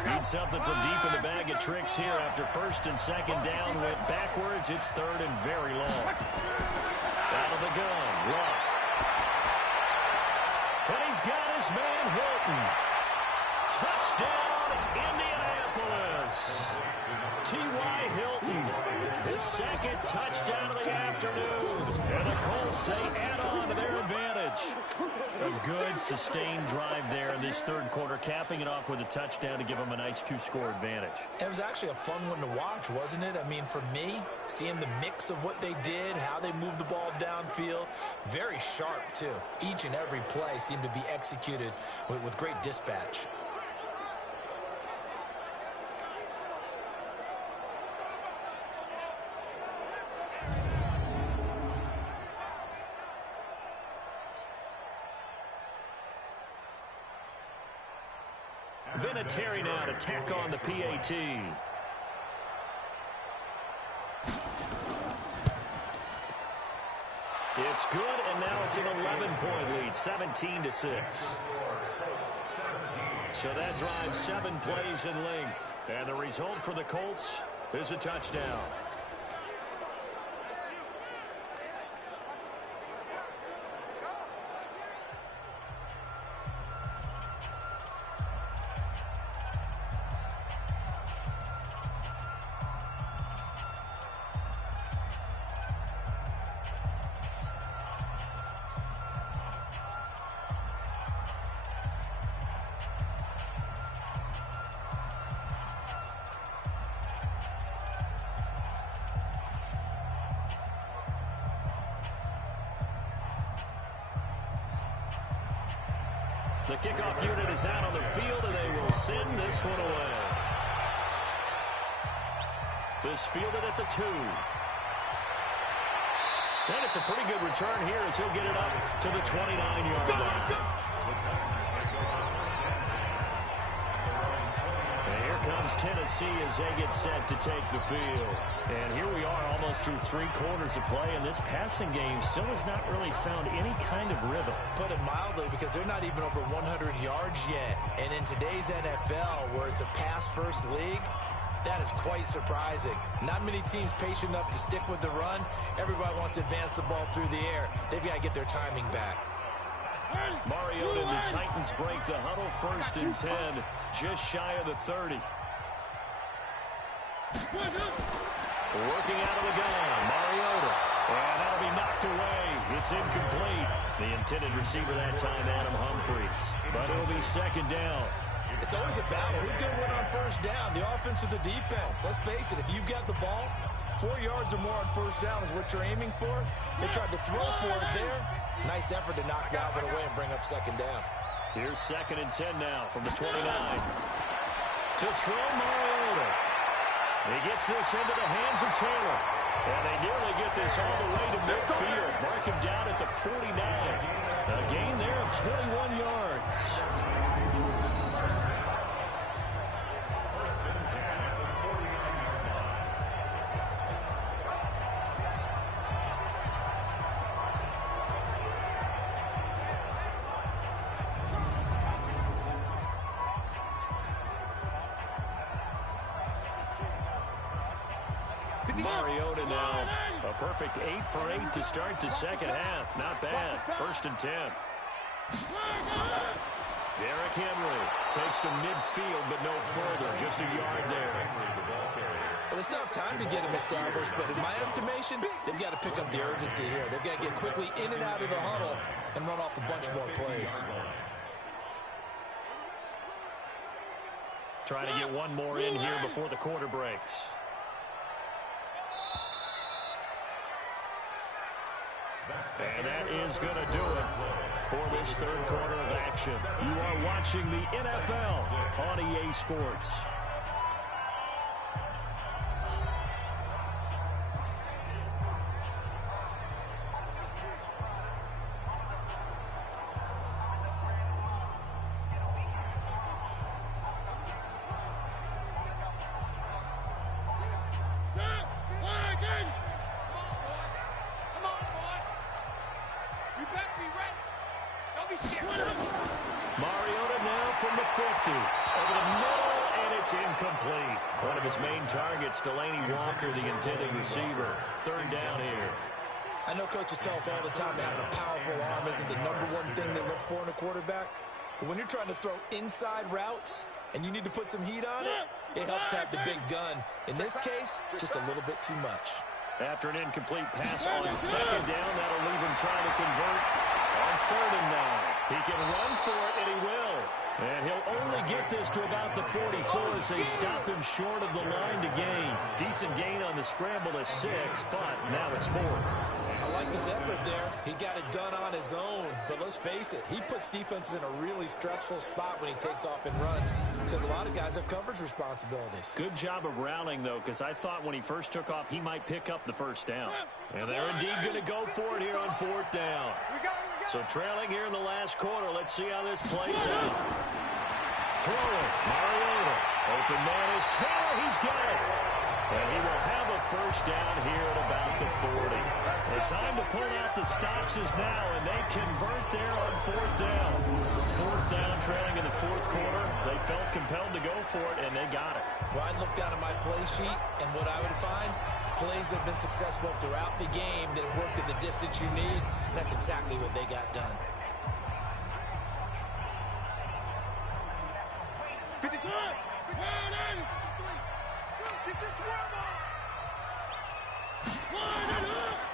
Need something from deep in the bag of tricks here after 1st and 2nd down. Went backwards. It's 3rd and very long. Out of the gun. Luck. And he's got his man Hilton. Touchdown, Indianapolis. T.Y. Hilton. His 2nd touchdown of the afternoon. And the Colts, they add on to their advantage. A good, sustained drive there in this 3rd quarter, capping it off with a touchdown to give them a nice 2-score advantage. It was actually a fun one to watch, wasn't it? I mean, for me, seeing the mix of what they did, how they moved the ball downfield, very sharp, too. Each and every play seemed to be executed with great dispatch. Vinatieri now to tack on the PAT. It's good, and now it's an 11-point lead, 17-6. So that drives 7 plays in length. And the result for the Colts is a touchdown. The kickoff unit is out on the field, and they will send this one away. This fielded at the 2. And it's a pretty good return here as he'll get it up to the 29-yard line. And here comes Tennessee as they get set to take the field. And here we are almost through 3 quarters of play, and this passing game still has not really found any kind of rhythm. Put it mildly, because they're not even over 100 yards yet. And in today's NFL, where it's a pass-first league, that is quite surprising. Not many teams patient enough to stick with the run. Everybody wants to advance the ball through the air. They've got to get their timing back. Mariota and the Titans break the huddle, 1st and 10, just shy of the 30. Working out of the gun, Mariota. And that'll be knocked away. It's incomplete. The intended receiver that time, Adam Humphries. But it'll be 2nd down. It's always a battle. Who's going to win on 1st down, the offense or the defense? Let's face it, if you've got the ball, 4 yards or more on 1st down is what you're aiming for. They tried to throw for it there. Nice effort to knock that one away and bring up 2nd down. Here's 2nd and 10 now from the 29. To throw Mariota. He gets this into the hands of Taylor. And they nearly get this all the way to midfield. Mark him down at the 49. A gain there of 21 yards. Mariota now, a perfect 8 for 8 to start the second half. Not bad. 1st and 10. Derrick Henry takes to midfield, but no further. Just a yard there. Well, they still have time to get him established, but in my estimation, they've got to pick up the urgency here. They've got to get quickly in and out of the huddle and run off a bunch more plays. Trying to get one more in here before the quarter breaks. And that is going to do it for this third quarter of action. You are watching the NFL on EA Sports. Mariota now from the 50. Over the middle, and it's incomplete. One of his main targets, Delaney Walker, the intended receiver. 3rd down here. I know coaches tell us all the time that having a powerful arm isn't the #1 thing they look for in a quarterback. But when you're trying to throw inside routes and you need to put some heat on it, it helps have the big gun. In this case, just a little bit too much. After an incomplete pass on 2nd down, that'll leave him trying to convert on 3rd and 9. He can run for it, and he will. And he'll only get this to about the 44 as they stop him short of the line to gain. Decent gain on the scramble at 6, but now it's 4th. I like his effort there. He got it done on his own. But let's face it, he puts defenses in a really stressful spot when he takes off and runs because a lot of guys have coverage responsibilities. Good job of rallying, though, because I thought when he first took off, he might pick up the 1st down. And they're indeed going to go for it here on 4th down. So trailing here in the last quarter. Let's see how this plays out. Throwing, Mariota. Open man is Taylor. He's got it. And he will have a 1st down here at about the 40. The time to pull out the stops is now, and they convert there on 4th down. 4th down, trailing in the 4th quarter. They felt compelled to go for it, and they got it. Well, I'd look down at my play sheet, and what I would find, plays have been successful throughout the game that have worked at the distance you need, and that's exactly what they got done.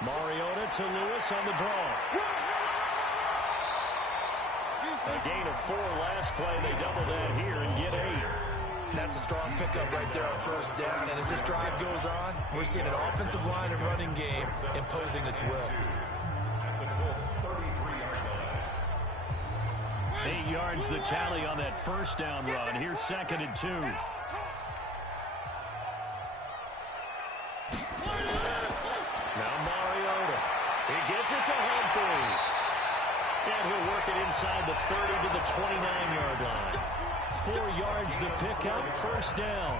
Mariota to Lewis on the draw. A gain of 4 last play. They double that here and get 8. That's a strong pickup right there on 1st down. And as this drive goes on, we're seeing an offensive line and running game imposing its will. 8 yards the tally on that 1st down run. Here's 2nd and 2. Now Mariota. He gets it to Humphries. And he'll work it inside the 30 to the 29-yard line. 4 yards the pickup, 1st down.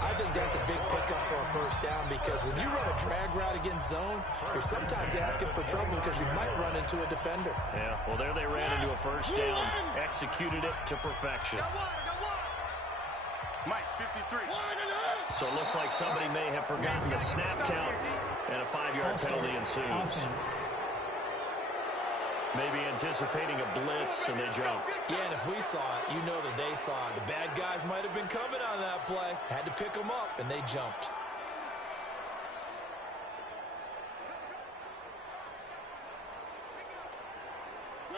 I think that's a big pickup for a 1st down because when you run a drag route against zone, you're sometimes asking for trouble because you might run into a defender. Yeah, well, there they ran into a 1st down, executed it to perfection. Mike, 53. So it looks like somebody may have forgotten the snap count, and a 5-yard penalty ensues. Maybe anticipating a blitz, and they jumped. Yeah, and if we saw it, you know that they saw it. The bad guys might have been coming on that play. Had to pick them up, and they jumped.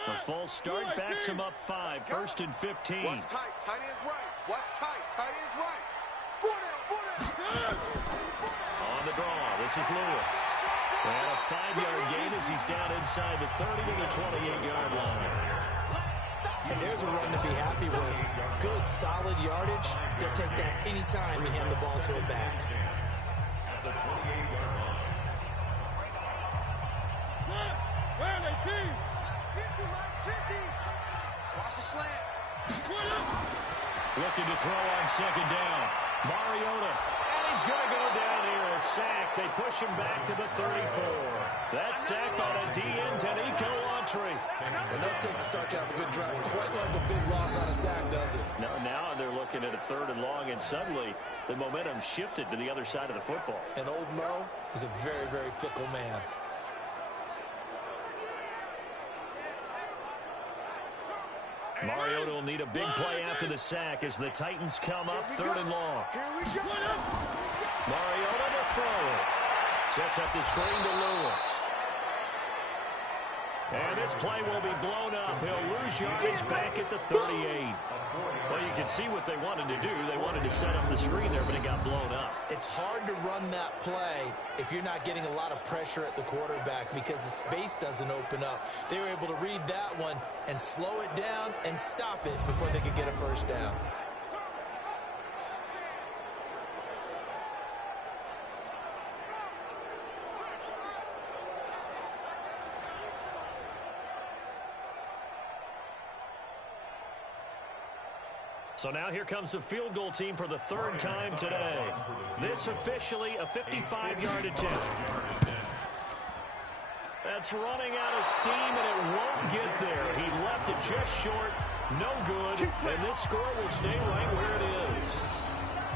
The false start backs him up 5, 1st and 15. Watch tight, tight ends right. Watch tight, tight ends right. 4 down. On the draw, this is Lewis. And a 5-yard gain as he's down inside the 30 to the 28-yard line. And there's a run to be happy with. Good, solid yardage. He'll take that anytime you hand the ball to him back. Where are they, team? 50, Mike, 50. Watch the slant. Looking to throw on 2nd down. Mariota. And he's going to go down here, a sack. They push him back to the 34. That sack on a DN to Nico Autry. And that takes a start to have a good drive. Quite like a big loss on a sack, does it? No, now they're looking at a 3rd and long, and suddenly the momentum shifted to the other side of the football. And old Mo is a very, very fickle man. Mariota will need a big play after the sack as the Titans come up 3rd and long. Here we go. Mariota to throw it. Sets up the screen to Lewis. And this play will be blown up. He'll lose yardage back at the 38. Well, you can see what they wanted to do. They wanted to set up the screen there, but it got blown up. It's hard to run that play if you're not getting a lot of pressure at the quarterback because the space doesn't open up. They were able to read that one and slow it down and stop it before they could get a first down. So now here comes the field goal team for the 3rd time today. This officially a 55-yard attempt. That's running out of steam, and it won't get there. He left it just short. No good. And this score will stay right where it is.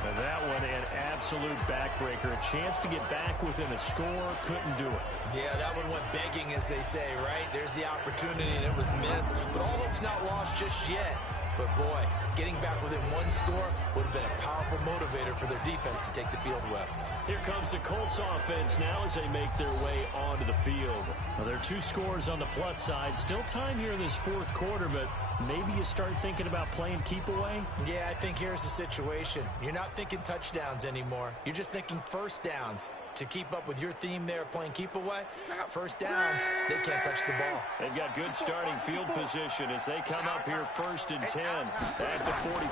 And that one, an absolute backbreaker. A chance to get back within a score. Couldn't do it. Yeah, that one went begging, as they say, right? There's the opportunity, and it was missed. But all hope's not lost just yet. But, boy, getting back within one score would have been a powerful motivator for their defense to take the field with. Here comes the Colts offense now as they make their way onto the field. Well, there are 2 scores on the plus side. Still time here in this 4th quarter, but maybe you start thinking about playing keep away? Yeah, I think here's the situation. You're not thinking touchdowns anymore. You're just thinking first downs. To keep up with your theme there of playing keep away, first downs, they can't touch the ball. They've got good starting field position as they come up here 1st and 10 at the 45.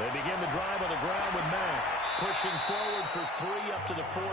They begin the drive on the ground with Mack, pushing forward for 3 up to the 48.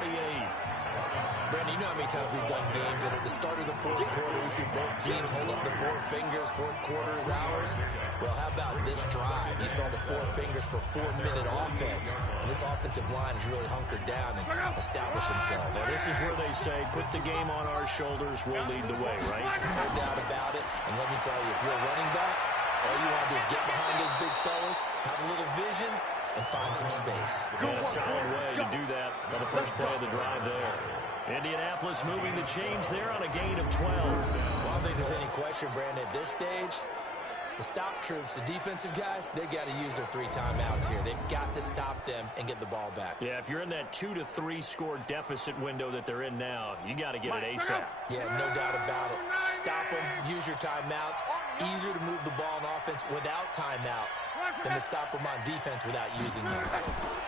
Brandon, you know how many times we've done games, and at the start of the 4th quarter, we see both teams hold up the 4 fingers, 4th quarter is ours. Well, how about this drive? You saw the 4 fingers for 4-minute offense, and this offensive line has really hunkered down and established themselves. Well, this is where they say, put the game on our shoulders, we'll lead the way, right? No doubt about it, and let me tell you, if you're a running back, all you want to do is get behind those big fellas, have a little vision, and find some space. And a solid way to do that on the first play of the drive there. Indianapolis moving the chains there on a gain of 12. Well, I don't think there's any question, Brandon, at this stage, the stop troops, the defensive guys, they got to use their 3 timeouts here. They've got to stop them and get the ball back. Yeah, if you're in that 2 to 3 score deficit window that they're in now, you got to get it ASAP. Yeah, no doubt about it. Stop them, use your timeouts. Easier to move the ball on offense without timeouts than to stop them on defense without using them.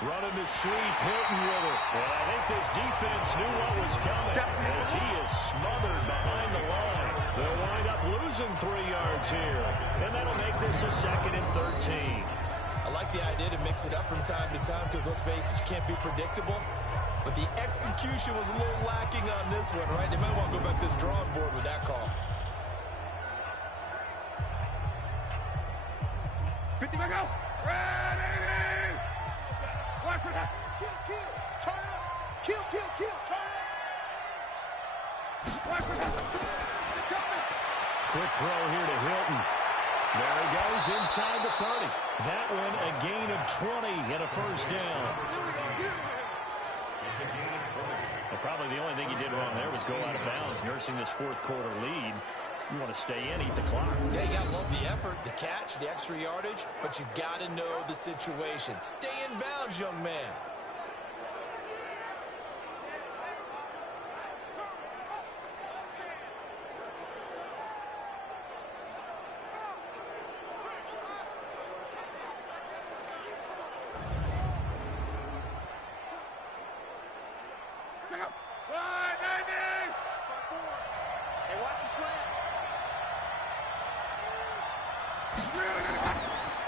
Running the sweep, Hilton with it. And I think this defense knew what was coming as he is smothered behind the line. They'll wind up losing 3 yards here. And that'll make this a 2nd and 13. I like the idea to mix it up from time to time because, let's face it, you can't be predictable. But the execution was a little lacking on this one, right? They might want to go back to the drawing board with that call. 50 back out. Ready. Watch for that. Kill. Turn it up. Kill. Turn it up. Watch for that. Quick throw here to Hilton. There he goes inside the 30. That one a gain of 20 and a first down. Well, probably the only thing he did wrong there was go out of bounds, nursing this 4th quarter lead. You want to stay in, eat the clock. Yeah, you got to love the effort, the catch, the extra yardage, but you got to know the situation. Stay in bounds, young man. Hey, watch the slant.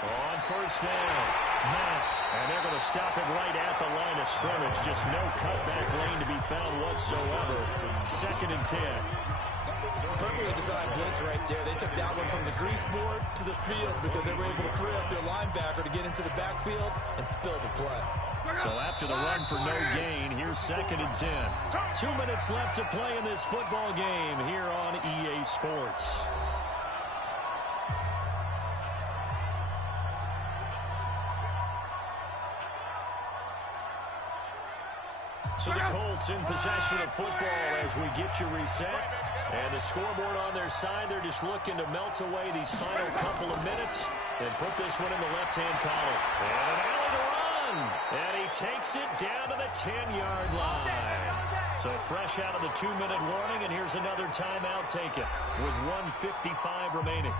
On first down, Mack, and they're going to stop it right at the line of scrimmage. Just no cutback lane to be found whatsoever. 2nd and 10. Perfectly designed blitz right there. They took that one from the grease board to the field because they were able to free up their linebacker to get into the backfield and spill the play. So after the run for no gain, here's 2nd and 10. 2 minutes left to play in this football game here on EA Sports. So the Colts in possession of football as we get you reset. And the scoreboard on their side, they're just looking to melt away these final couple of minutes and put this one in the left-hand column. And an alley to run. And he takes it down to the 10-yard line. So fresh out of the 2-minute warning, and here's another timeout taken with 1:55 remaining.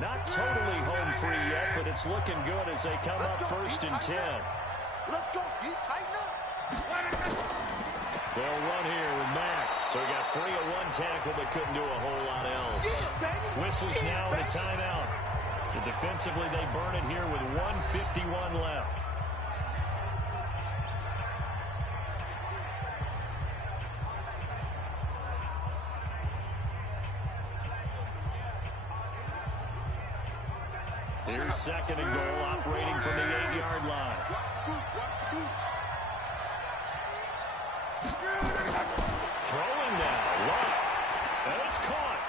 Not totally home free yet, but it's looking good as they come up 1st and 10. Let's go, D, tighten up. They'll run here with Mack. So he got free of one tackle, but couldn't do a whole lot else. Whistles now and a timeout. So defensively, they burn it here with 1:51 left. Here's 2nd and goal, operating from the 8-yard line. Throwing now, Luck, and it's caught.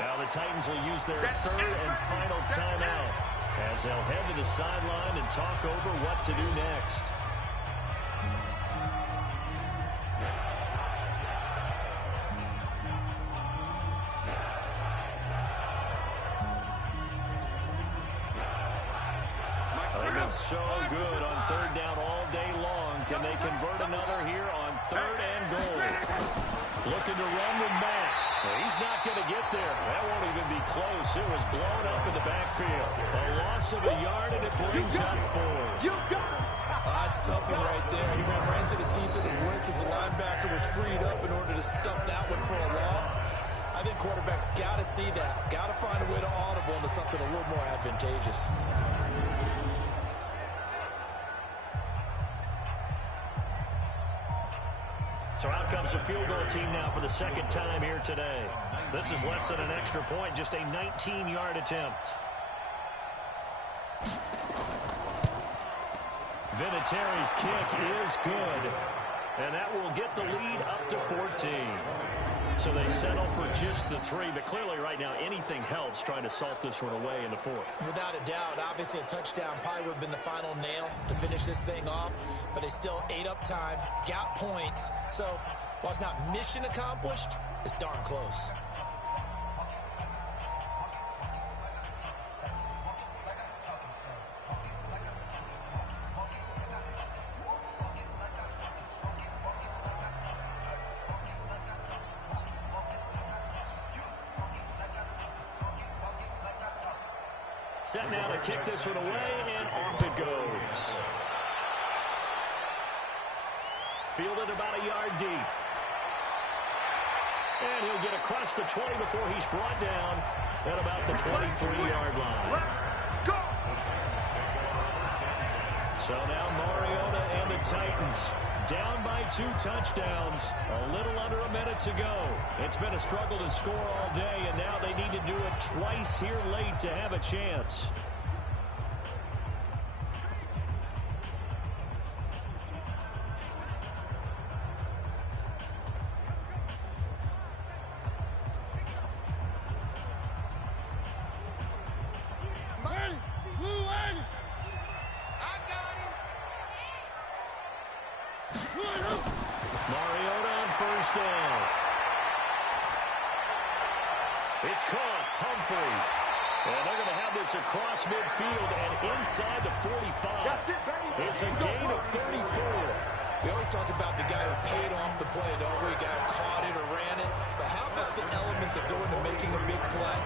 Now the Titans will use their 3rd and final timeout as they'll head to the sideline and talk over what to do next. So good on 3rd down all day long. Can they convert another here on 3rd and goal? Looking to run with Mack. He's not going to get there. That won't even be close. It was blown up in the backfield. A loss of a yard, and it brings up 4. That's a tough one right there. He ran right into the teeth of the blitz as the linebacker was freed up in order to stuff that one for a loss. I think quarterbacks got to see that. Got to find a way to audible into something a little more advantageous. So out comes a field goal team now for the 2nd time here today. This is less than an extra point, just a 19-yard attempt. Vinatieri's kick is good, and that will get the lead up to 14. So they settle for just the 3, but clearly right now anything helps trying to salt this one away in the 4th. Without a doubt, obviously a touchdown probably would have been the final nail to finish this thing off, but they still ate up time, got points. So while it's not mission accomplished, it's darn close. Set now to kick this one away, and off it goes. Fielded about a yard deep. And he'll get across the 20 before he's brought down at about the 23-yard line. So now Mariota and the Titans down by 2 touchdowns. A little under a minute to go. It's been a struggle to score all day, and now they need to do it twice here late to have a chance. Mariota on 1st down. It's caught. Humphreys. And they're going to have this across midfield and inside the 45. It's a gain of 34. We always talk about the guy who paid off the play, don't we? The guy who caught it or ran it. But how about the elements that go into making a big play?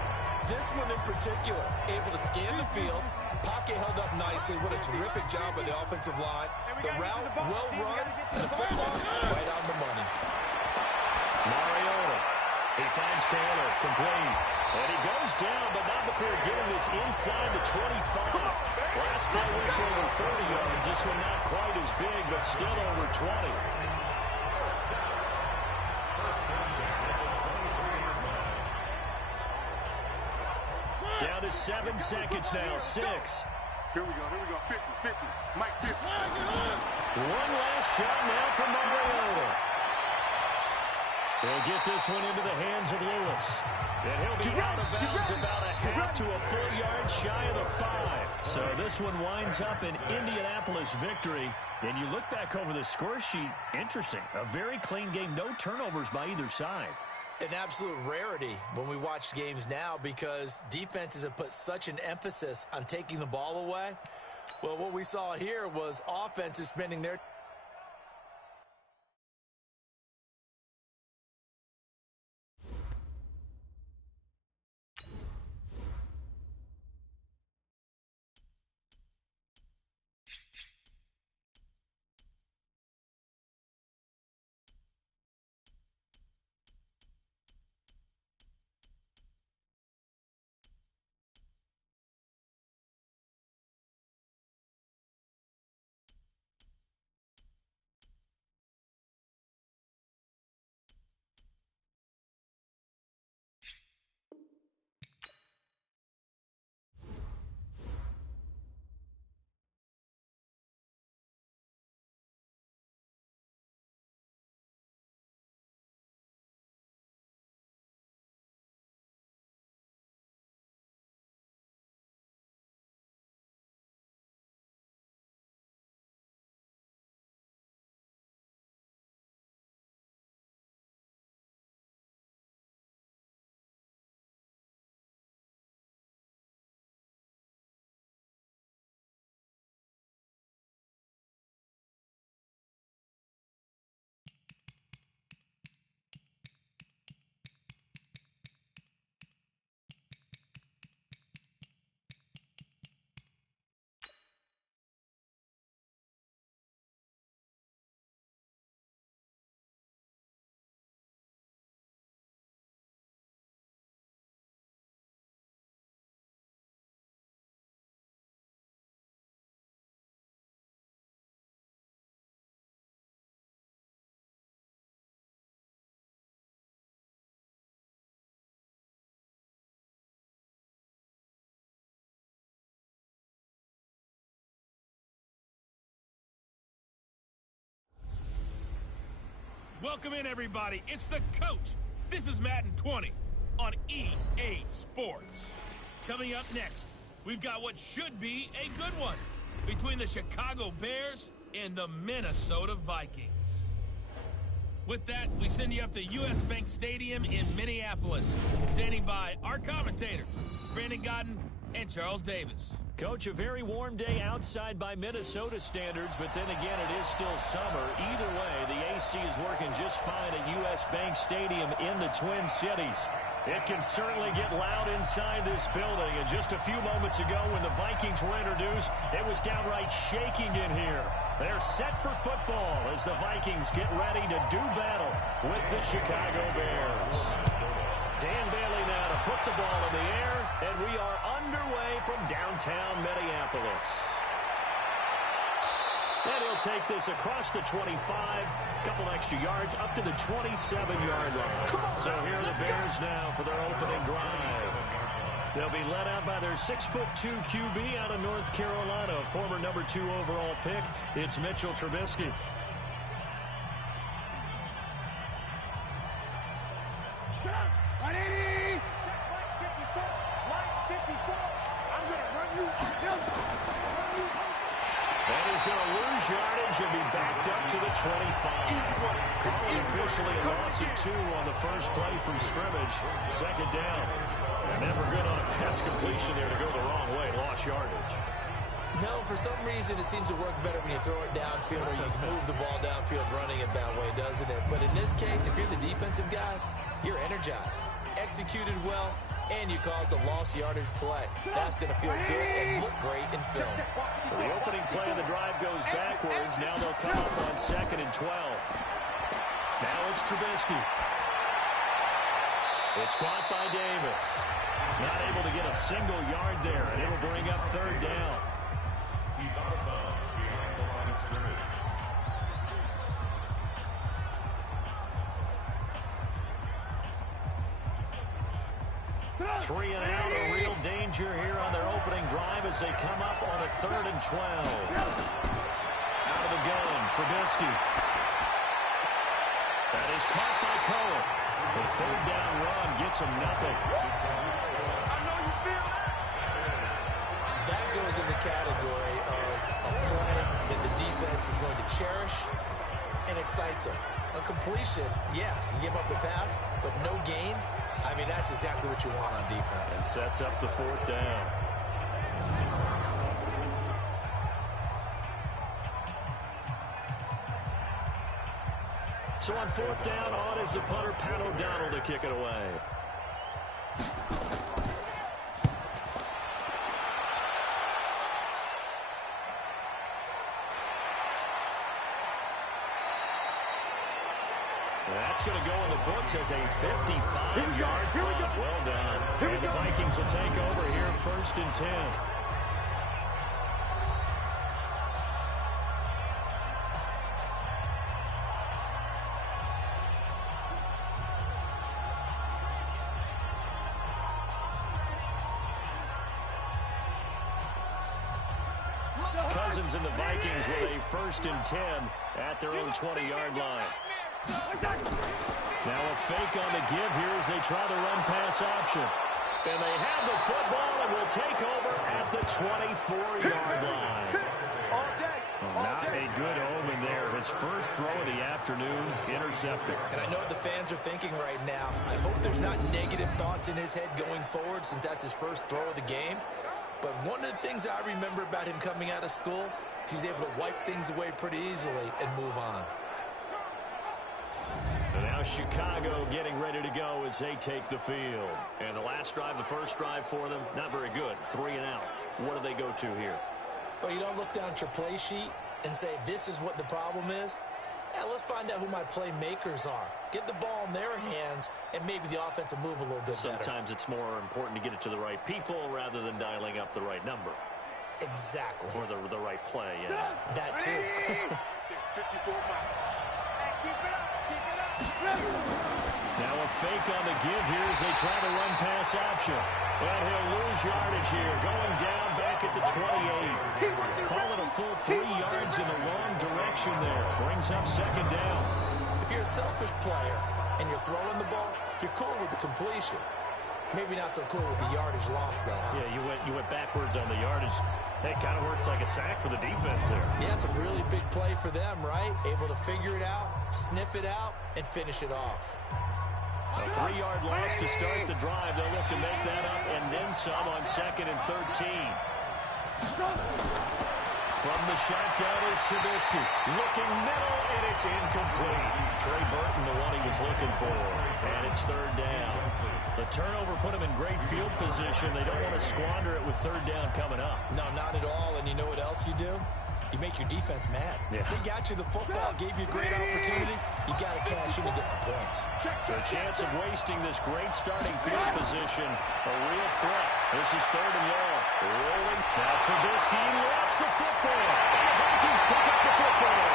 This one in particular, able to scan the field. Pocket held up nicely. What a terrific job by the offensive line. The route well run, and the football right on the money. Mariota. He finds Taylor. Complete. And he goes down, but not before getting this inside the 25. Last play went for over 30 yards. This one not quite as big, but still over 20. Down to 7 seconds now. 6. Here we go. 50. Mike 50. One last shot now for Mariota. They'll get this one into the hands of Lewis. And he'll be out of bounds about a half to a full yard shy of the 5. So this one winds up an Indianapolis victory. And you look back over the score sheet, interesting. A very clean game, no turnovers by either side. An absolute rarity when we watch games now because defenses have put such an emphasis on taking the ball away. Well, what we saw here was offenses spending their Welcome in, everybody. It's the coach. This is Madden 20 on EA Sports. Coming up next, we've got what should be a good one between the Chicago Bears and the Minnesota Vikings. With that, we send you up to US Bank Stadium in Minneapolis. Standing by our commentators, Brandon Godden and Charles Davis. Coach, a very warm day outside by Minnesota standards, but then again, it is still summer. Either way, the AC is working just fine at US Bank Stadium in the Twin Cities. It can certainly get loud inside this building, and just a few moments ago when the Vikings were introduced, it was downright shaking in here. They're set for football as the Vikings get ready to do battle with the Chicago Bears. Dan Bailey now to put the ball in the air, and we are underway from downtown Minneapolis. And he'll take this across the 25, a couple extra yards, up to the 27-yard line. So here are the Bears now for their opening drive. They'll be led out by their 6'2" QB out of North Carolina, former number 2 overall pick. It's Mitchell Trubisky. Should be backed up to the 25. Calling officially a loss of 2 on the first play from scrimmage. Second down. And never good on a pass completion there to go the wrong way. Lost yardage. No, for some reason it seems to work better when you throw it downfield or you can move the ball downfield running it that way, doesn't it? But in this case, if you're the defensive guys, you're energized, executed well, and you caused a lost yardage play. That's going to feel good and look great in film. So the opening play of the drive goes backwards. Now they'll come up on 2nd and 12. Now it's Trubisky. It's caught by Davis. Not able to get a single yard there, and it'll bring up third down. He's out of bounds behind the line of scrimmage. 3 and out, a real danger here on their opening drive as they come up on a 3rd and 12. Out of the gun, Trubisky. That is caught by Cohen. The 3rd down run gets him nothing. That goes in the category of a play that the defense is going to cherish and excites them. A completion, yes, you give up the pass, but no gain. I mean, that's exactly what you want on defense. And sets up the 4th down. So on 4th down, on is the punter, Pat O'Donnell, to kick it away. That's going to go in the books as a 55-yard punt. Well done. And the Vikings will take over here, 1st and 10. Cousins and the Vikings with a 1st and 10 at their own 20-yard line. Now a fake on the give here as they try the run-pass option. And they have the football and will take over at the 24-yard line. Not a good omen there. His first throw of the afternoon, intercepted. And I know what the fans are thinking right now. I hope there's not negative thoughts in his head going forward since that's his first throw of the game. But one of the things I remember about him coming out of school is he's able to wipe things away pretty easily and move on. And now Chicago getting ready to go as they take the field. And the last drive, the first drive for them, not very good. 3 and out. What do they go to here? Well, you don't look down at your play sheet and say, this is what the problem is. Yeah, let's find out who my playmakers are. Get the ball in their hands, and maybe the offense will move a little bit better. Sometimes it's more important to get it to the right people rather than dialing up the right number. Exactly. Or the right play, yeah. That too. 54 miles. Now a fake on the give here as they try the run-pass option. And he'll lose yardage here, going down back at the 28. Call it a full 3 yards in the wrong direction there. Brings up 2nd down. If you're a selfish player and you're throwing the ball, you're cool with the completion. Maybe not so cool with the yardage loss, though. Yeah, you went backwards on the yardage. That kind of works like a sack for the defense there. Yeah, it's a really big play for them, right? Able to figure it out, sniff it out, and finish it off. A 3-yard loss to start the drive. They'll look to make that up and then some on 2nd and 13. From the shotgun is Trubisky. Looking middle, and it's incomplete. Trey Burton, the one he was looking for. And it's 3rd down. The turnover put him in great field position. They don't want to squander it with 3rd down coming up. No, not at all. And you know what else you do? You make your defense mad. Yeah. They got you the football, gave you a great opportunity. You got to cash in and get some points. The chance of wasting this great starting field position, a real threat. This is 3rd and long. Rolling. Now Trubisky lost the football. And the Vikings pick up the football.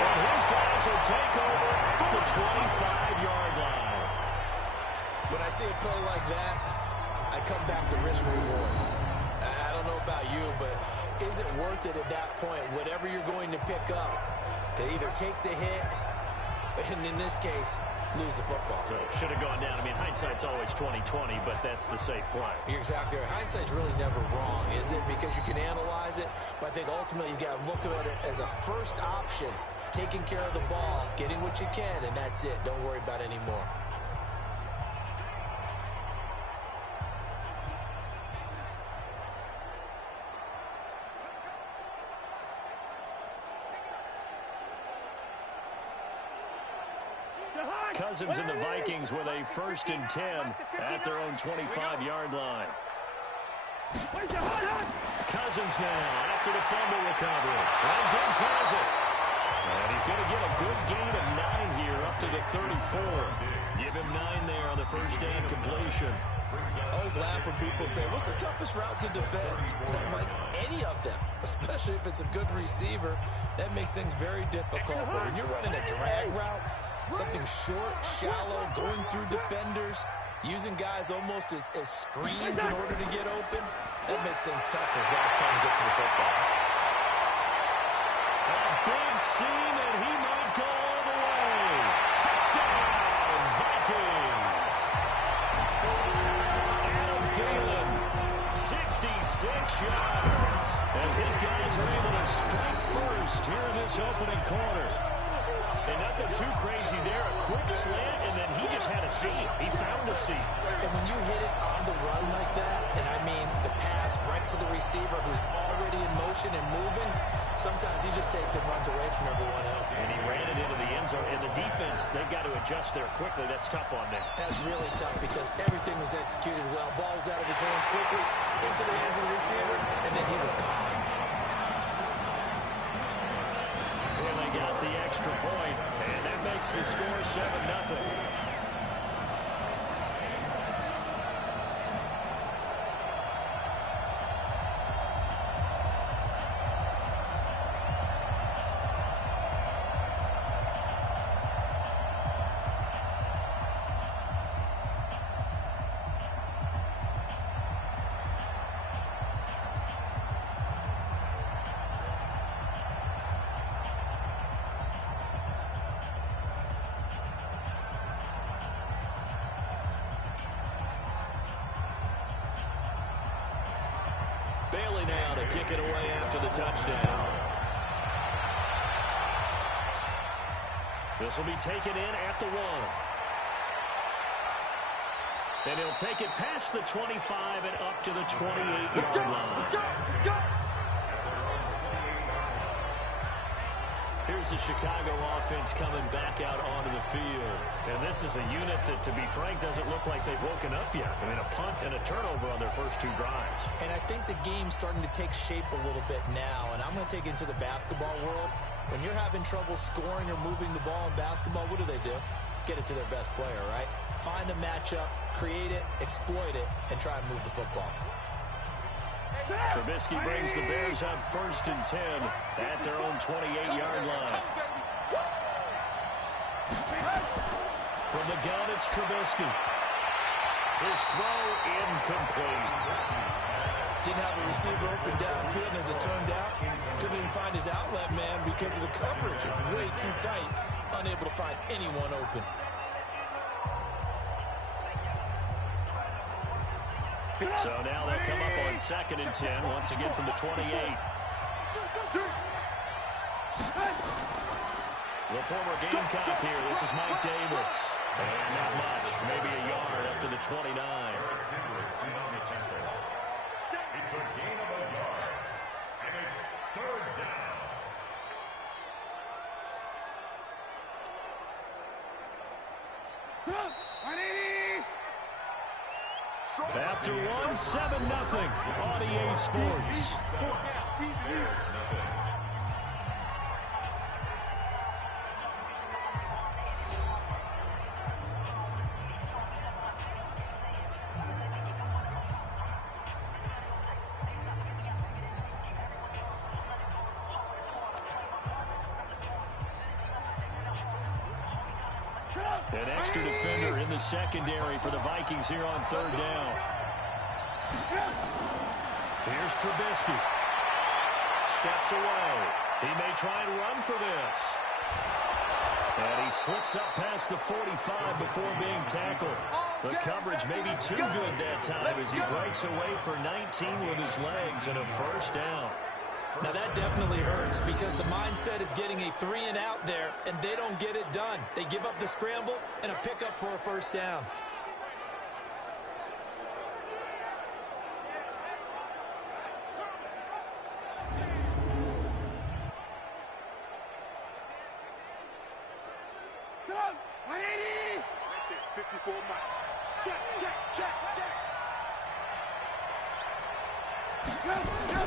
And his guys will take over at the 25-yard line. When I see a play like that, I come back to risk reward. I don't know about you, but is it worth it at that point, whatever you're going to pick up, to either take the hit, and in this case, lose the football? So it should have gone down. I mean, hindsight's always 20/20, but that's the safe play. You're exactly right. Hindsight's really never wrong, is it? Because you can analyze it, but I think ultimately you got to look at it as a first option, taking care of the ball, getting what you can, and that's it. Don't worry about any more. Cousins and the Vikings with a 1st and 10 at their own 25-yard line. Cousins now after the fumble recovery. And Diggs has it. And he's going to get a good gain of 9 here up to the 34. Give him 9 there on the 1st down completion. I always laugh when people say, what's the toughest route to defend? And I'm like, any of them, especially if it's a good receiver. That makes things very difficult. But when you're running a drag route, something short, shallow, going through defenders, using guys almost as screens in order to get open, that makes things tough for guys trying to get to the football. A big seam, and he might go all the way. Touchdown, Vikings. Adam Thielen, 66 yards, as his guys are able to strike first here in this opening quarter. And nothing too crazy there. A quick slant, and then he just had a seam. He found a seam. And when you hit it on the run like that, and I mean the pass right to the receiver who's already in motion and moving, sometimes he just takes and runs away from everyone else. And he ran it into the end zone. And the defense, they've got to adjust there quickly. That's tough on them. That's really tough because everything was executed well. Ball was out of his hands quickly, into the hands of the receiver, and then he was caught. Well, they got the extra point, and that makes the score 7-0. Bailey now to kick it away after the touchdown. This will be taken in at the 1. And he'll take it past the 25 and up to the 28-yard line. Here's the Chicago offense coming back out onto the field. And this is a unit that, to be frank, doesn't look like they've woken up yet. I mean, a punt and a turnover on their first 2 drives. And I think the game's starting to take shape a little bit now. And I'm going to take it into the basketball world. When you're having trouble scoring or moving the ball in basketball, what do? Get it to their best player, right? Find a matchup, create it, exploit it, and try and move the football. Trubisky brings the Bears up 1st and 10 at their own 28-yard line. From the gun, it's Trubisky. His throw incomplete. Didn't have a receiver open downfield, and as it turned out, couldn't even find his outlet man because of the coverage. It's way too tight, unable to find anyone open. So now they'll come up on 2nd and 10, once again from the 28. The former Gamecock here. This is Mike Davis. And not much, maybe a yard up to the 29. It's a gain of a yard, and it's 3rd down. After 1, 7-0 on EA Sports. An extra defender in the secondary for the Vikings here on 3rd down. Here's Trubisky. Steps away. He may try and run for this. And he slips up past the 45 before being tackled. The coverage may be too good that time as he breaks away for 19 with his legs and a 1st down. Now that definitely hurts because the mindset is getting a 3 and out there, and they don't get it done. They give up the scramble and a pickup for a 1st down. Go! 180! 54 Mike. Check, check, check, check. Go, go.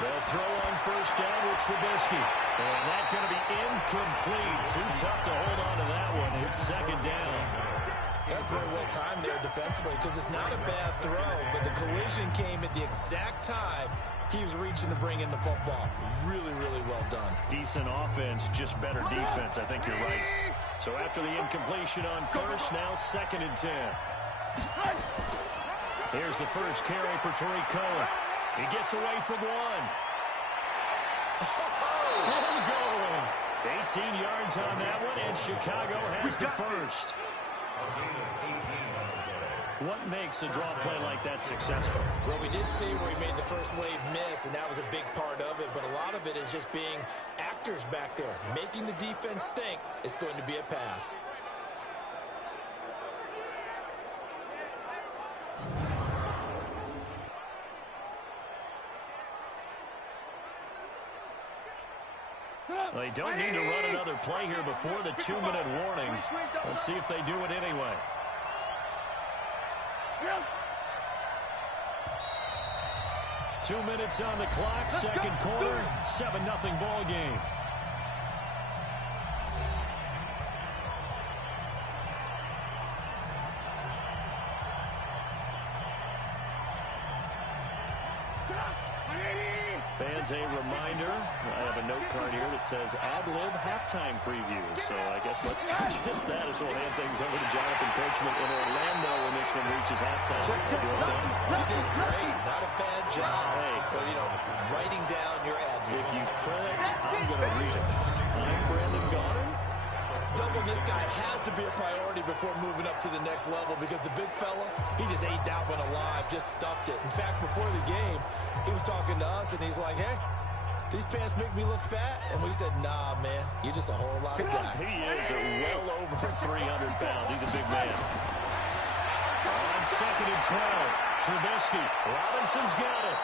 They'll throw on 1st down with Trubisky. And that's going to be incomplete. Too tough to hold on to that one. It's 2nd down. That's very well timed there defensively because it's not a bad throw, but the collision came at the exact time he was reaching to bring in the football. Really, really well done. Decent offense, just better defense. I think you're right. So after the incompletion on first, now 2nd and 10. Here's the first carry for Tariq Cohen. He gets away from one. Full going. 18 yards on that one, and Chicago has the first. What makes a draw play like that successful? Well, we did see where he made the first wave miss, and that was a big part of it. But a lot of it is just being actors back there, making the defense think it's going to be a pass. Well, they don't need to run another play here before the 2-minute warning. Let's see if they do it anyway. 2 minutes on the clock, second quarter, 7-0 ball game. Fans, a reminder, I have a note card here that says ad-lib halftime previews. So I guess let's do just that as we'll hand things over to Jonathan Coachman in Orlando when this one reaches halftime. You did great. Not a bad job. Hey, but, you know, writing down your ad-libs. If you print it, I'm going to read it. I'm Brandon Gaudin. Doubling this guy has to be a priority before moving up to the next level because the big fella, he just ate that one alive, just stuffed it. In fact, before the game, he was talking to us, and he's like, hey, these pants make me look fat? And we said, nah, man, you're just a whole lot of guy. He is well over 300 pounds. He's a big man. On 2nd and 12, Trubisky. Robinson's got it.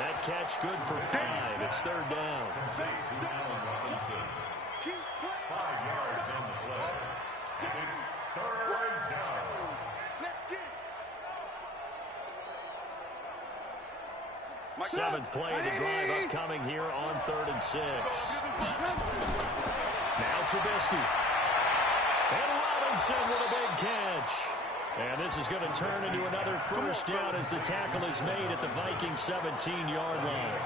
That catch good for 5. It's 3rd down. 5 yards on the play. It's 3rd down. Let's get 7th play of the drive upcoming here on 3rd and 6. Now Trubisky. And Robinson with a big catch. And this is going to turn into another first down as the tackle is made at the Vikings 17-yard line.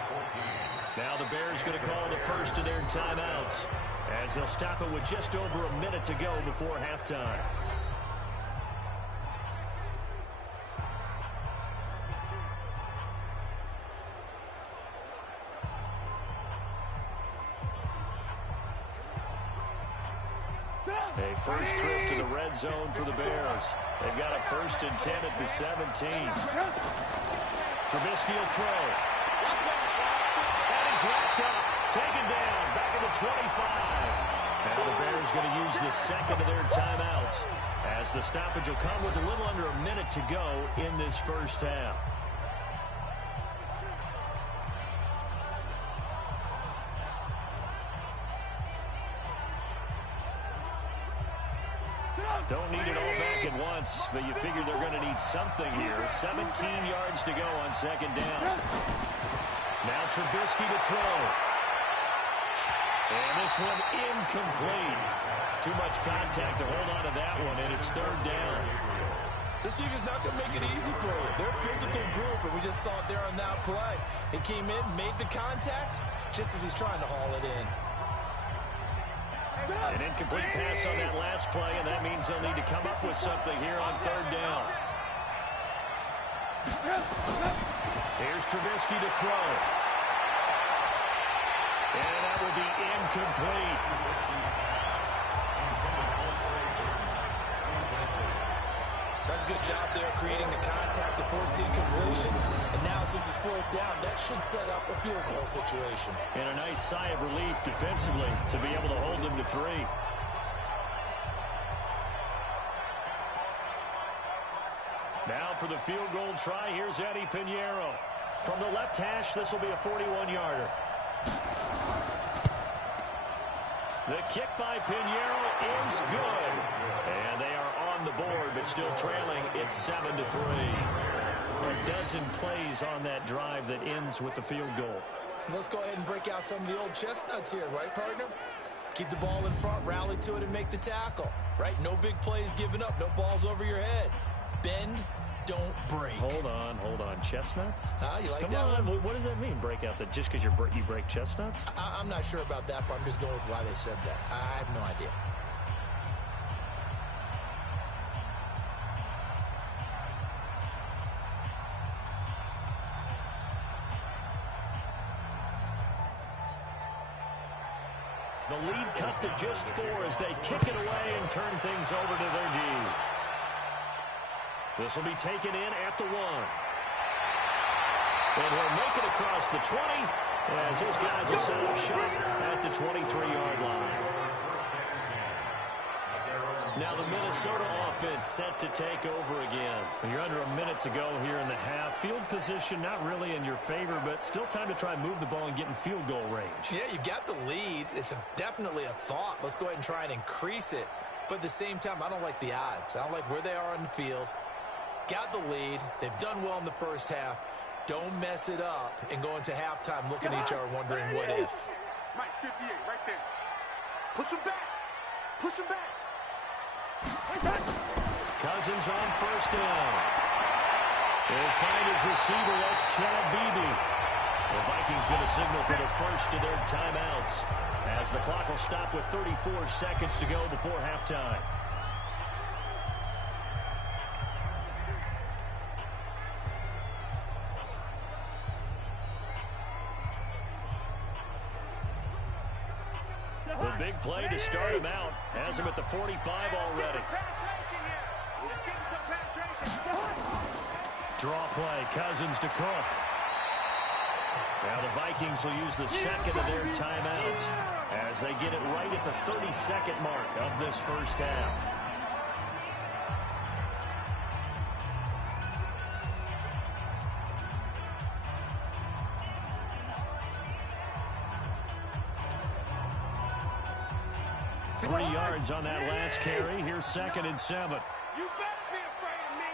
Now the Bears going to call the first of their timeouts as they'll stop it with just over a minute to go before halftime. A first trip to the red zone for the Bears. They've got a 1st and 10 at the 17. Trubisky will throw. And he's wrapped up. Taken down. Back at the 25. Now the Bears going to use the 2nd of their timeouts as the stoppage will come with a little under a minute to go in this first half. Don't need it all back at once, but you figure they're going to need something here. 17 yards to go on 2nd down. Now Trubisky to throw. And this one incomplete. Too much contact to hold on to that one, and it's 3rd down. This team is not going to make it easy for you. They're a physical group, and we just saw it there on that play. He came in, made the contact, just as he's trying to haul it in. An incomplete pass on that last play, and that means they'll need to come up with something here on 3rd down. Here's Trubisky to throw. And that will be incomplete. That's a good job there creating the contact to force the incompletion. And now since it's 4th down, that should set up a field goal situation. And a nice sigh of relief defensively to be able to hold them to 3. Now for the field goal try, here's Eddie Pinheiro. From the left hash, this will be a 41-yarder. The kick by Pinheiro is good. And they are on the board, but still trailing. It's 7-3. A dozen plays on that drive that ends with the field goal. Let's go ahead and break out some of the old chestnuts here, right, partner? Keep the ball in front, rally to it, and make the tackle, right? No big plays given up, no balls over your head. Bend, don't break. Hold on. Chestnuts? You like Come that on. one? What does that mean, break out? That just because you break chestnuts? I'm not sure about that, but I'm just going with why they said that. I have no idea. The lead cut to just 4 as they kick it away and turn things over to their D. This will be taken in at the 1. And he'll make it across the 20 as his guys will set up shop at the 23-yard line. Now the Minnesota offense set to take over again. You're under a minute to go here in the half. Field position not really in your favor, but still time to try and move the ball and get in field goal range. Yeah, you've got the lead. It's definitely a thought. Let's go ahead and try and increase it. But at the same time, I don't like the odds. I don't like where they are on the field. Got the lead. They've done well in the first half. Don't mess it up and go into halftime looking at each other wondering what if. Mike, 58, right there. Push him back. Push him back. Cousins on first down. He'll find his receiver. That's Chad Beebe. The Vikings going to signal for the first of their timeouts as the clock will stop with 34 seconds to go before halftime. The big play to start him out has him at the 45 already. Draw play, Cousins to Cook. Now the Vikings will use the second of their timeouts as they get it right at the 30-second mark of this first half. On that last carry. Here's 2nd and 7. You better be afraid of me.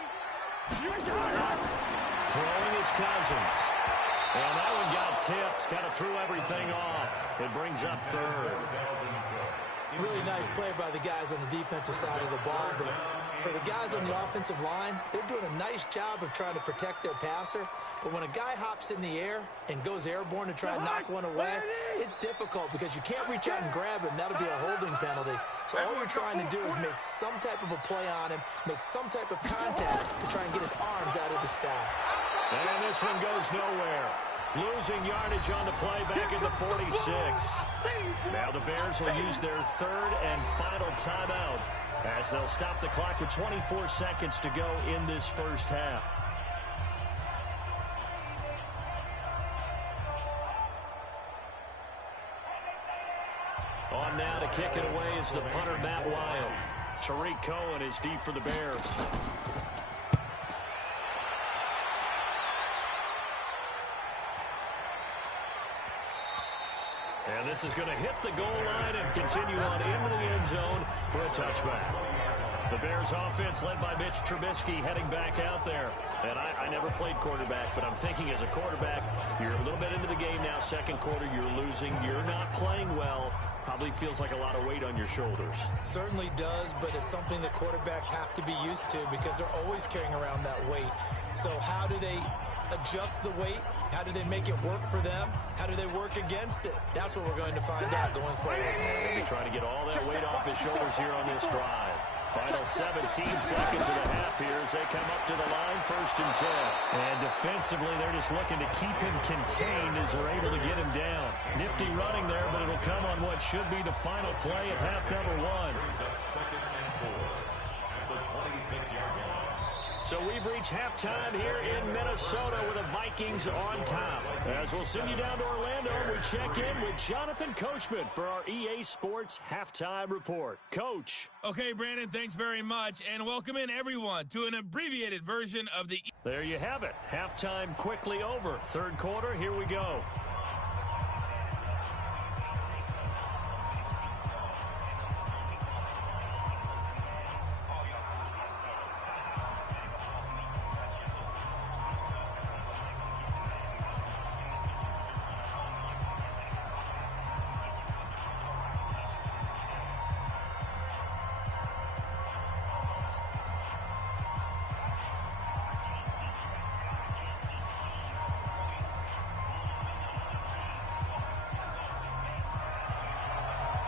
Throwing is Cousins. And that one got tipped. Kind of threw everything off. It brings up 3rd. Really nice play by the guys on the defensive side of the ball, but for the guys on the offensive line, they're doing a nice job of trying to protect their passer. But when a guy hops in the air and goes airborne to try and knock one away, it's difficult because you can't reach out and grab him. That'll be a holding penalty. So all you're trying to do is make some type of a play on him, make some type of contact to try and get his arms out of the sky. And this one goes nowhere. Losing yardage on the play back at the 46. Now the Bears will use their 3rd and final timeout as they'll stop the clock with 24 seconds to go in this first half. On now to kick it away is the punter, Matt Wild. Tariq Cohen is deep for the Bears. And this is going to hit the goal line and continue on into the end zone for a touchback. The Bears offense led by Mitch Trubisky heading back out there. And I never played quarterback, but I'm thinking as a quarterback, you're a little bit into the game now, second quarter, you're losing, you're not playing well. Probably feels like a lot of weight on your shoulders. Certainly does, but it's something that quarterbacks have to be used to because they're always carrying around that weight. So how do they adjust the weight? How do they make it work for them? How do they work against it? That's what we're going to find out going forward. They'll be trying to get all that weight off his shoulders here on this drive. Final 17 seconds of the half here as they come up to the line, 1st and 10. And defensively, they're just looking to keep him contained as they're able to get him down. Nifty running there, but it'll come on what should be the final play of half number 1. So we've reached halftime here in Minnesota with the Vikings on top. As we'll send you down to Orlando, we check in with Jonathan Coachman for our EA Sports Halftime Report. Coach. Okay, Brandon, thanks very much. And welcome in, everyone, to an abbreviated version of the... There you have it. Halftime quickly over. 3rd quarter, here we go.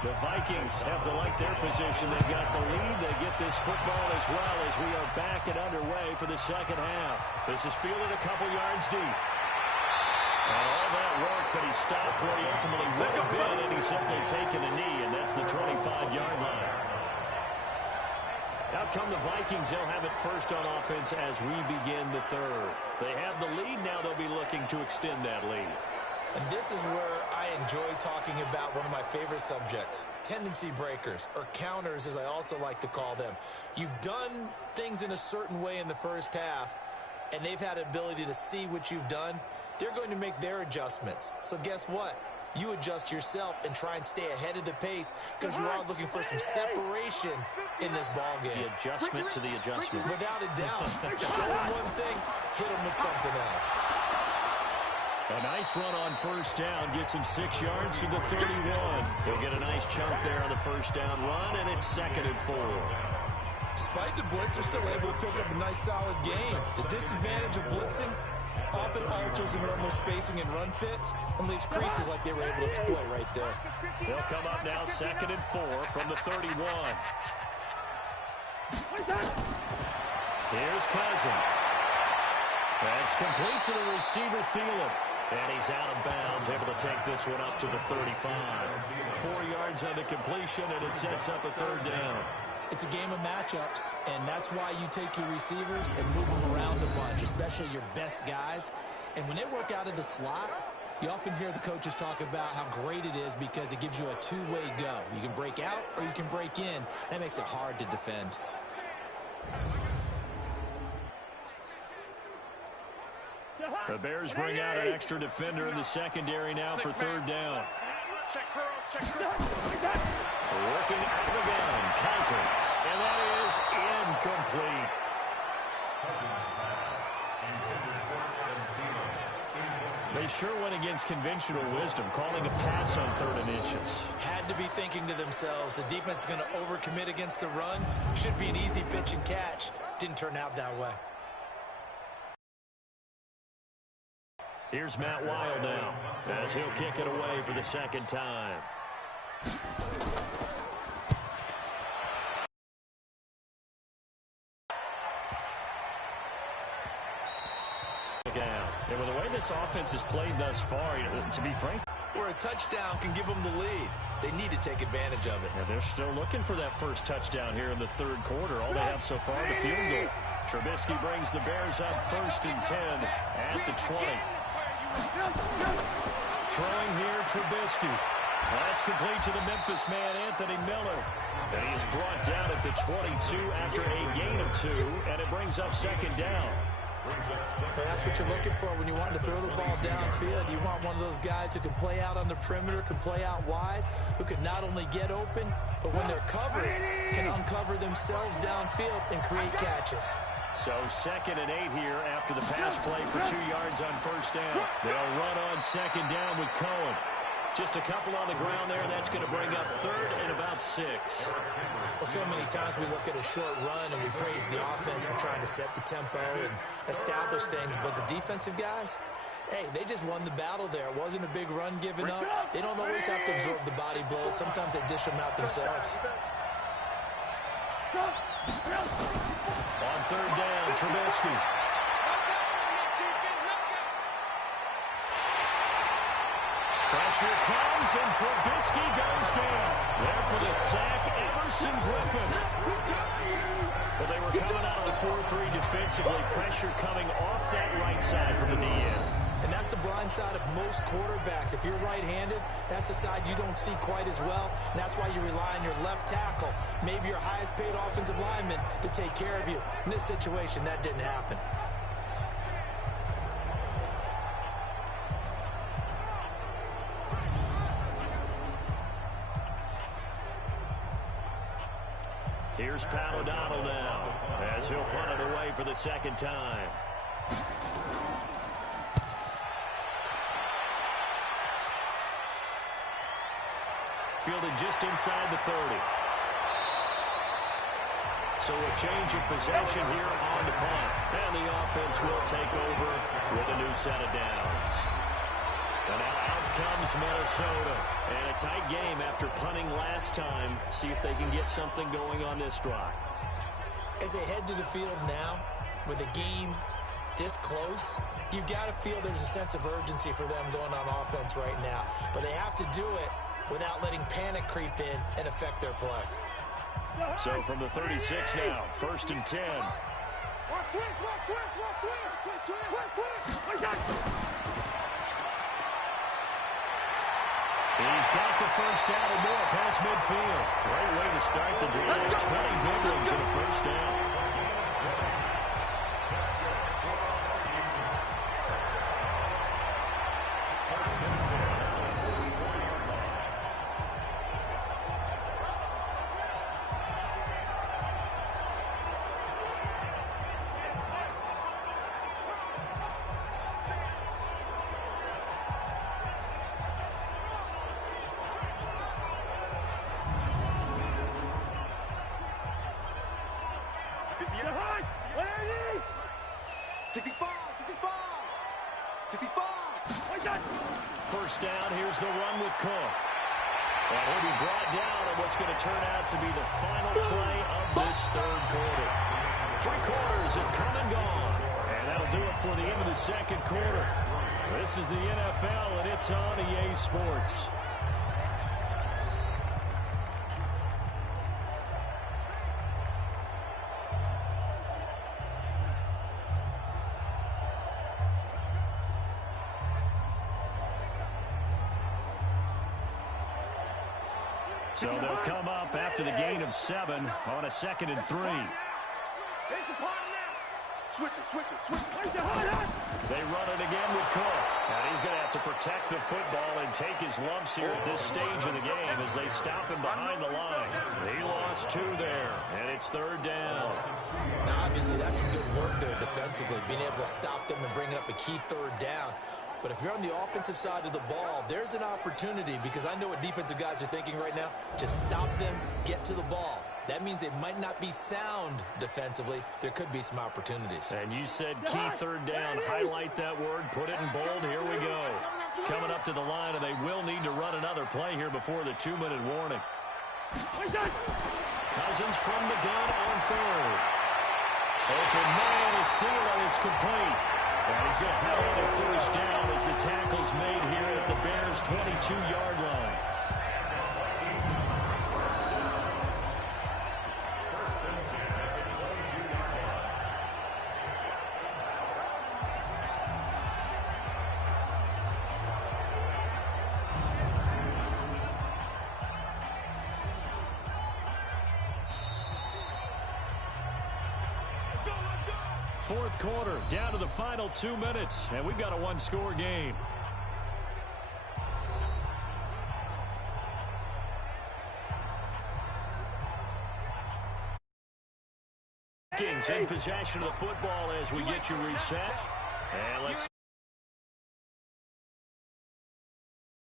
The Vikings have to like their position. They've got the lead. They get this football as well as we are back and underway for the second half. This is fielded a couple yards deep. And all that work, but he stopped where he ultimately would have been, and he's simply taken a knee, and that's the 25-yard line. Out come the Vikings. They'll have it first on offense as we begin the third. They have the lead. Now they'll be looking to extend that lead. And this is where I enjoy talking about one of my favorite subjects, tendency breakers, or counters as I also like to call them. You've done things in a certain way in the first half, and they've had the ability to see what you've done. They're going to make their adjustments. So guess what? You adjust yourself and try and stay ahead of the pace because you are looking for some separation in this ball game. The adjustment to the adjustment. Without a doubt. Show them one thing, hit them with something else. A nice run on first down gets him 6 yards to the 31. He'll get a nice chunk there on the first down run, and it's 2nd and 4. Despite the blitz, they're still able to pick up a nice solid gain. The disadvantage of blitzing often alters the normal spacing and run fits and leaves creases like they were able to exploit right there. They'll come up now 2nd and 4 from the 31. Here's Cousins. That's complete to the receiver, Thielen. And he's out of bounds, able to take this one up to the 35. 4 yards on the completion, and it sets up a third down. It's a game of matchups, and that's why you take your receivers and move them around a bunch, especially your best guys. And when they work out of the slot, you often hear the coaches talk about how great it is because it gives you a two-way go. You can break out or you can break in. That makes it hard to defend. The Bears bring out an extra defender in the secondary now for third down. Check curls, check curls. Working out of again, Cousins. And that is incomplete. They sure went against conventional wisdom, calling a pass on 3rd and inches. Had to be thinking to themselves, the defense is going to overcommit against the run. Should be an easy pitch and catch. Didn't turn out that way. Here's Matt Wild now, as he'll kick it away for the second time. And with the way this offense has played thus far, to be frank, where a touchdown can give them the lead, they need to take advantage of it. Yeah, they're still looking for that first touchdown here in the third quarter. All they have so far, the field goal. Trubisky brings the Bears up 1st and 10 at the 20. Throwing here, Trubisky. That's complete to the Memphis man, Anthony Miller. And he is brought down at the 22 after a gain of 2, and it brings up 2nd down. Well, that's what you're looking for when you want to throw the ball downfield. You want one of those guys who can play out on the perimeter, can play out wide, who can not only get open, but when they're covered, can uncover themselves downfield and create catches. So 2nd and 8 here after the pass play for 2 yards on first down. They'll run on 2nd down with Cohen. Just a couple on the ground there, and that's going to bring up 3rd and about 6. Well, so many times we look at a short run and we praise the offense for trying to set the tempo and establish things, but the defensive guys, hey, they just won the battle there. It wasn't a big run given up. They don't always have to absorb the body blows. Sometimes they dish them out themselves. On 3rd down, Trubisky. Pressure comes, and Trubisky goes down. There for the sack, Everson Griffin. Well, they were coming out on 4-3 defensively. Pressure coming off that right side from the knee in. And that's the blind side of most quarterbacks. If you're right-handed, that's the side you don't see quite as well. And that's why you rely on your left tackle, maybe your highest-paid offensive lineman, to take care of you. In this situation, that didn't happen. Here's Pat O'Donnell now, as he'll punt it away for the second time. Fielded just inside the 30. So a change of possession here on the punt. And the offense will take over with a new set of downs. And now out comes Minnesota. And a tight game after punting last time. See if they can get something going on this drive. As they head to the field now, with the game this close, you've got to feel there's a sense of urgency for them going on offense right now. But they have to do it without letting panic creep in and affect their play. So from the 36 now, 1st and 10. He's got the first down and more past midfield. Great way to start the drive. 20 big ones and a first down. First down, here's the run with Cook. And he'll be brought down on what's going to turn out to be the final play of this third quarter. 3 quarters have come and gone. And that'll do it for the end of the second quarter. This is the NFL, and it's on EA Sports. So they'll come up after the gain of 7 on a 2nd and 3. Switch it. They run it again with Cook. And he's going to have to protect the football and take his lumps here at this stage of the game as they stop him behind the line. He lost 2 there, and it's 3rd down. Now, obviously, that's some good work there defensively, being able to stop them and bring up a key 3rd down. But if you're on the offensive side of the ball, there's an opportunity, because I know what defensive guys are thinking right now. Just stop them, get to the ball. That means they might not be sound defensively. There could be some opportunities. And you said key 3rd down. Highlight that word. Put it in bold. Here we go. Coming up to the line, and they will need to run another play here before the 2-minute warning. Cousins from the gun on 3rd. Open man is Thielen. It's complete. And he's going to have another first down as the tackle's made here at the Bears' 22-yard line. Fourth quarter, down to the final 2 minutes, and we've got a 1-score game. Vikings in possession of the football as we get you reset. And let's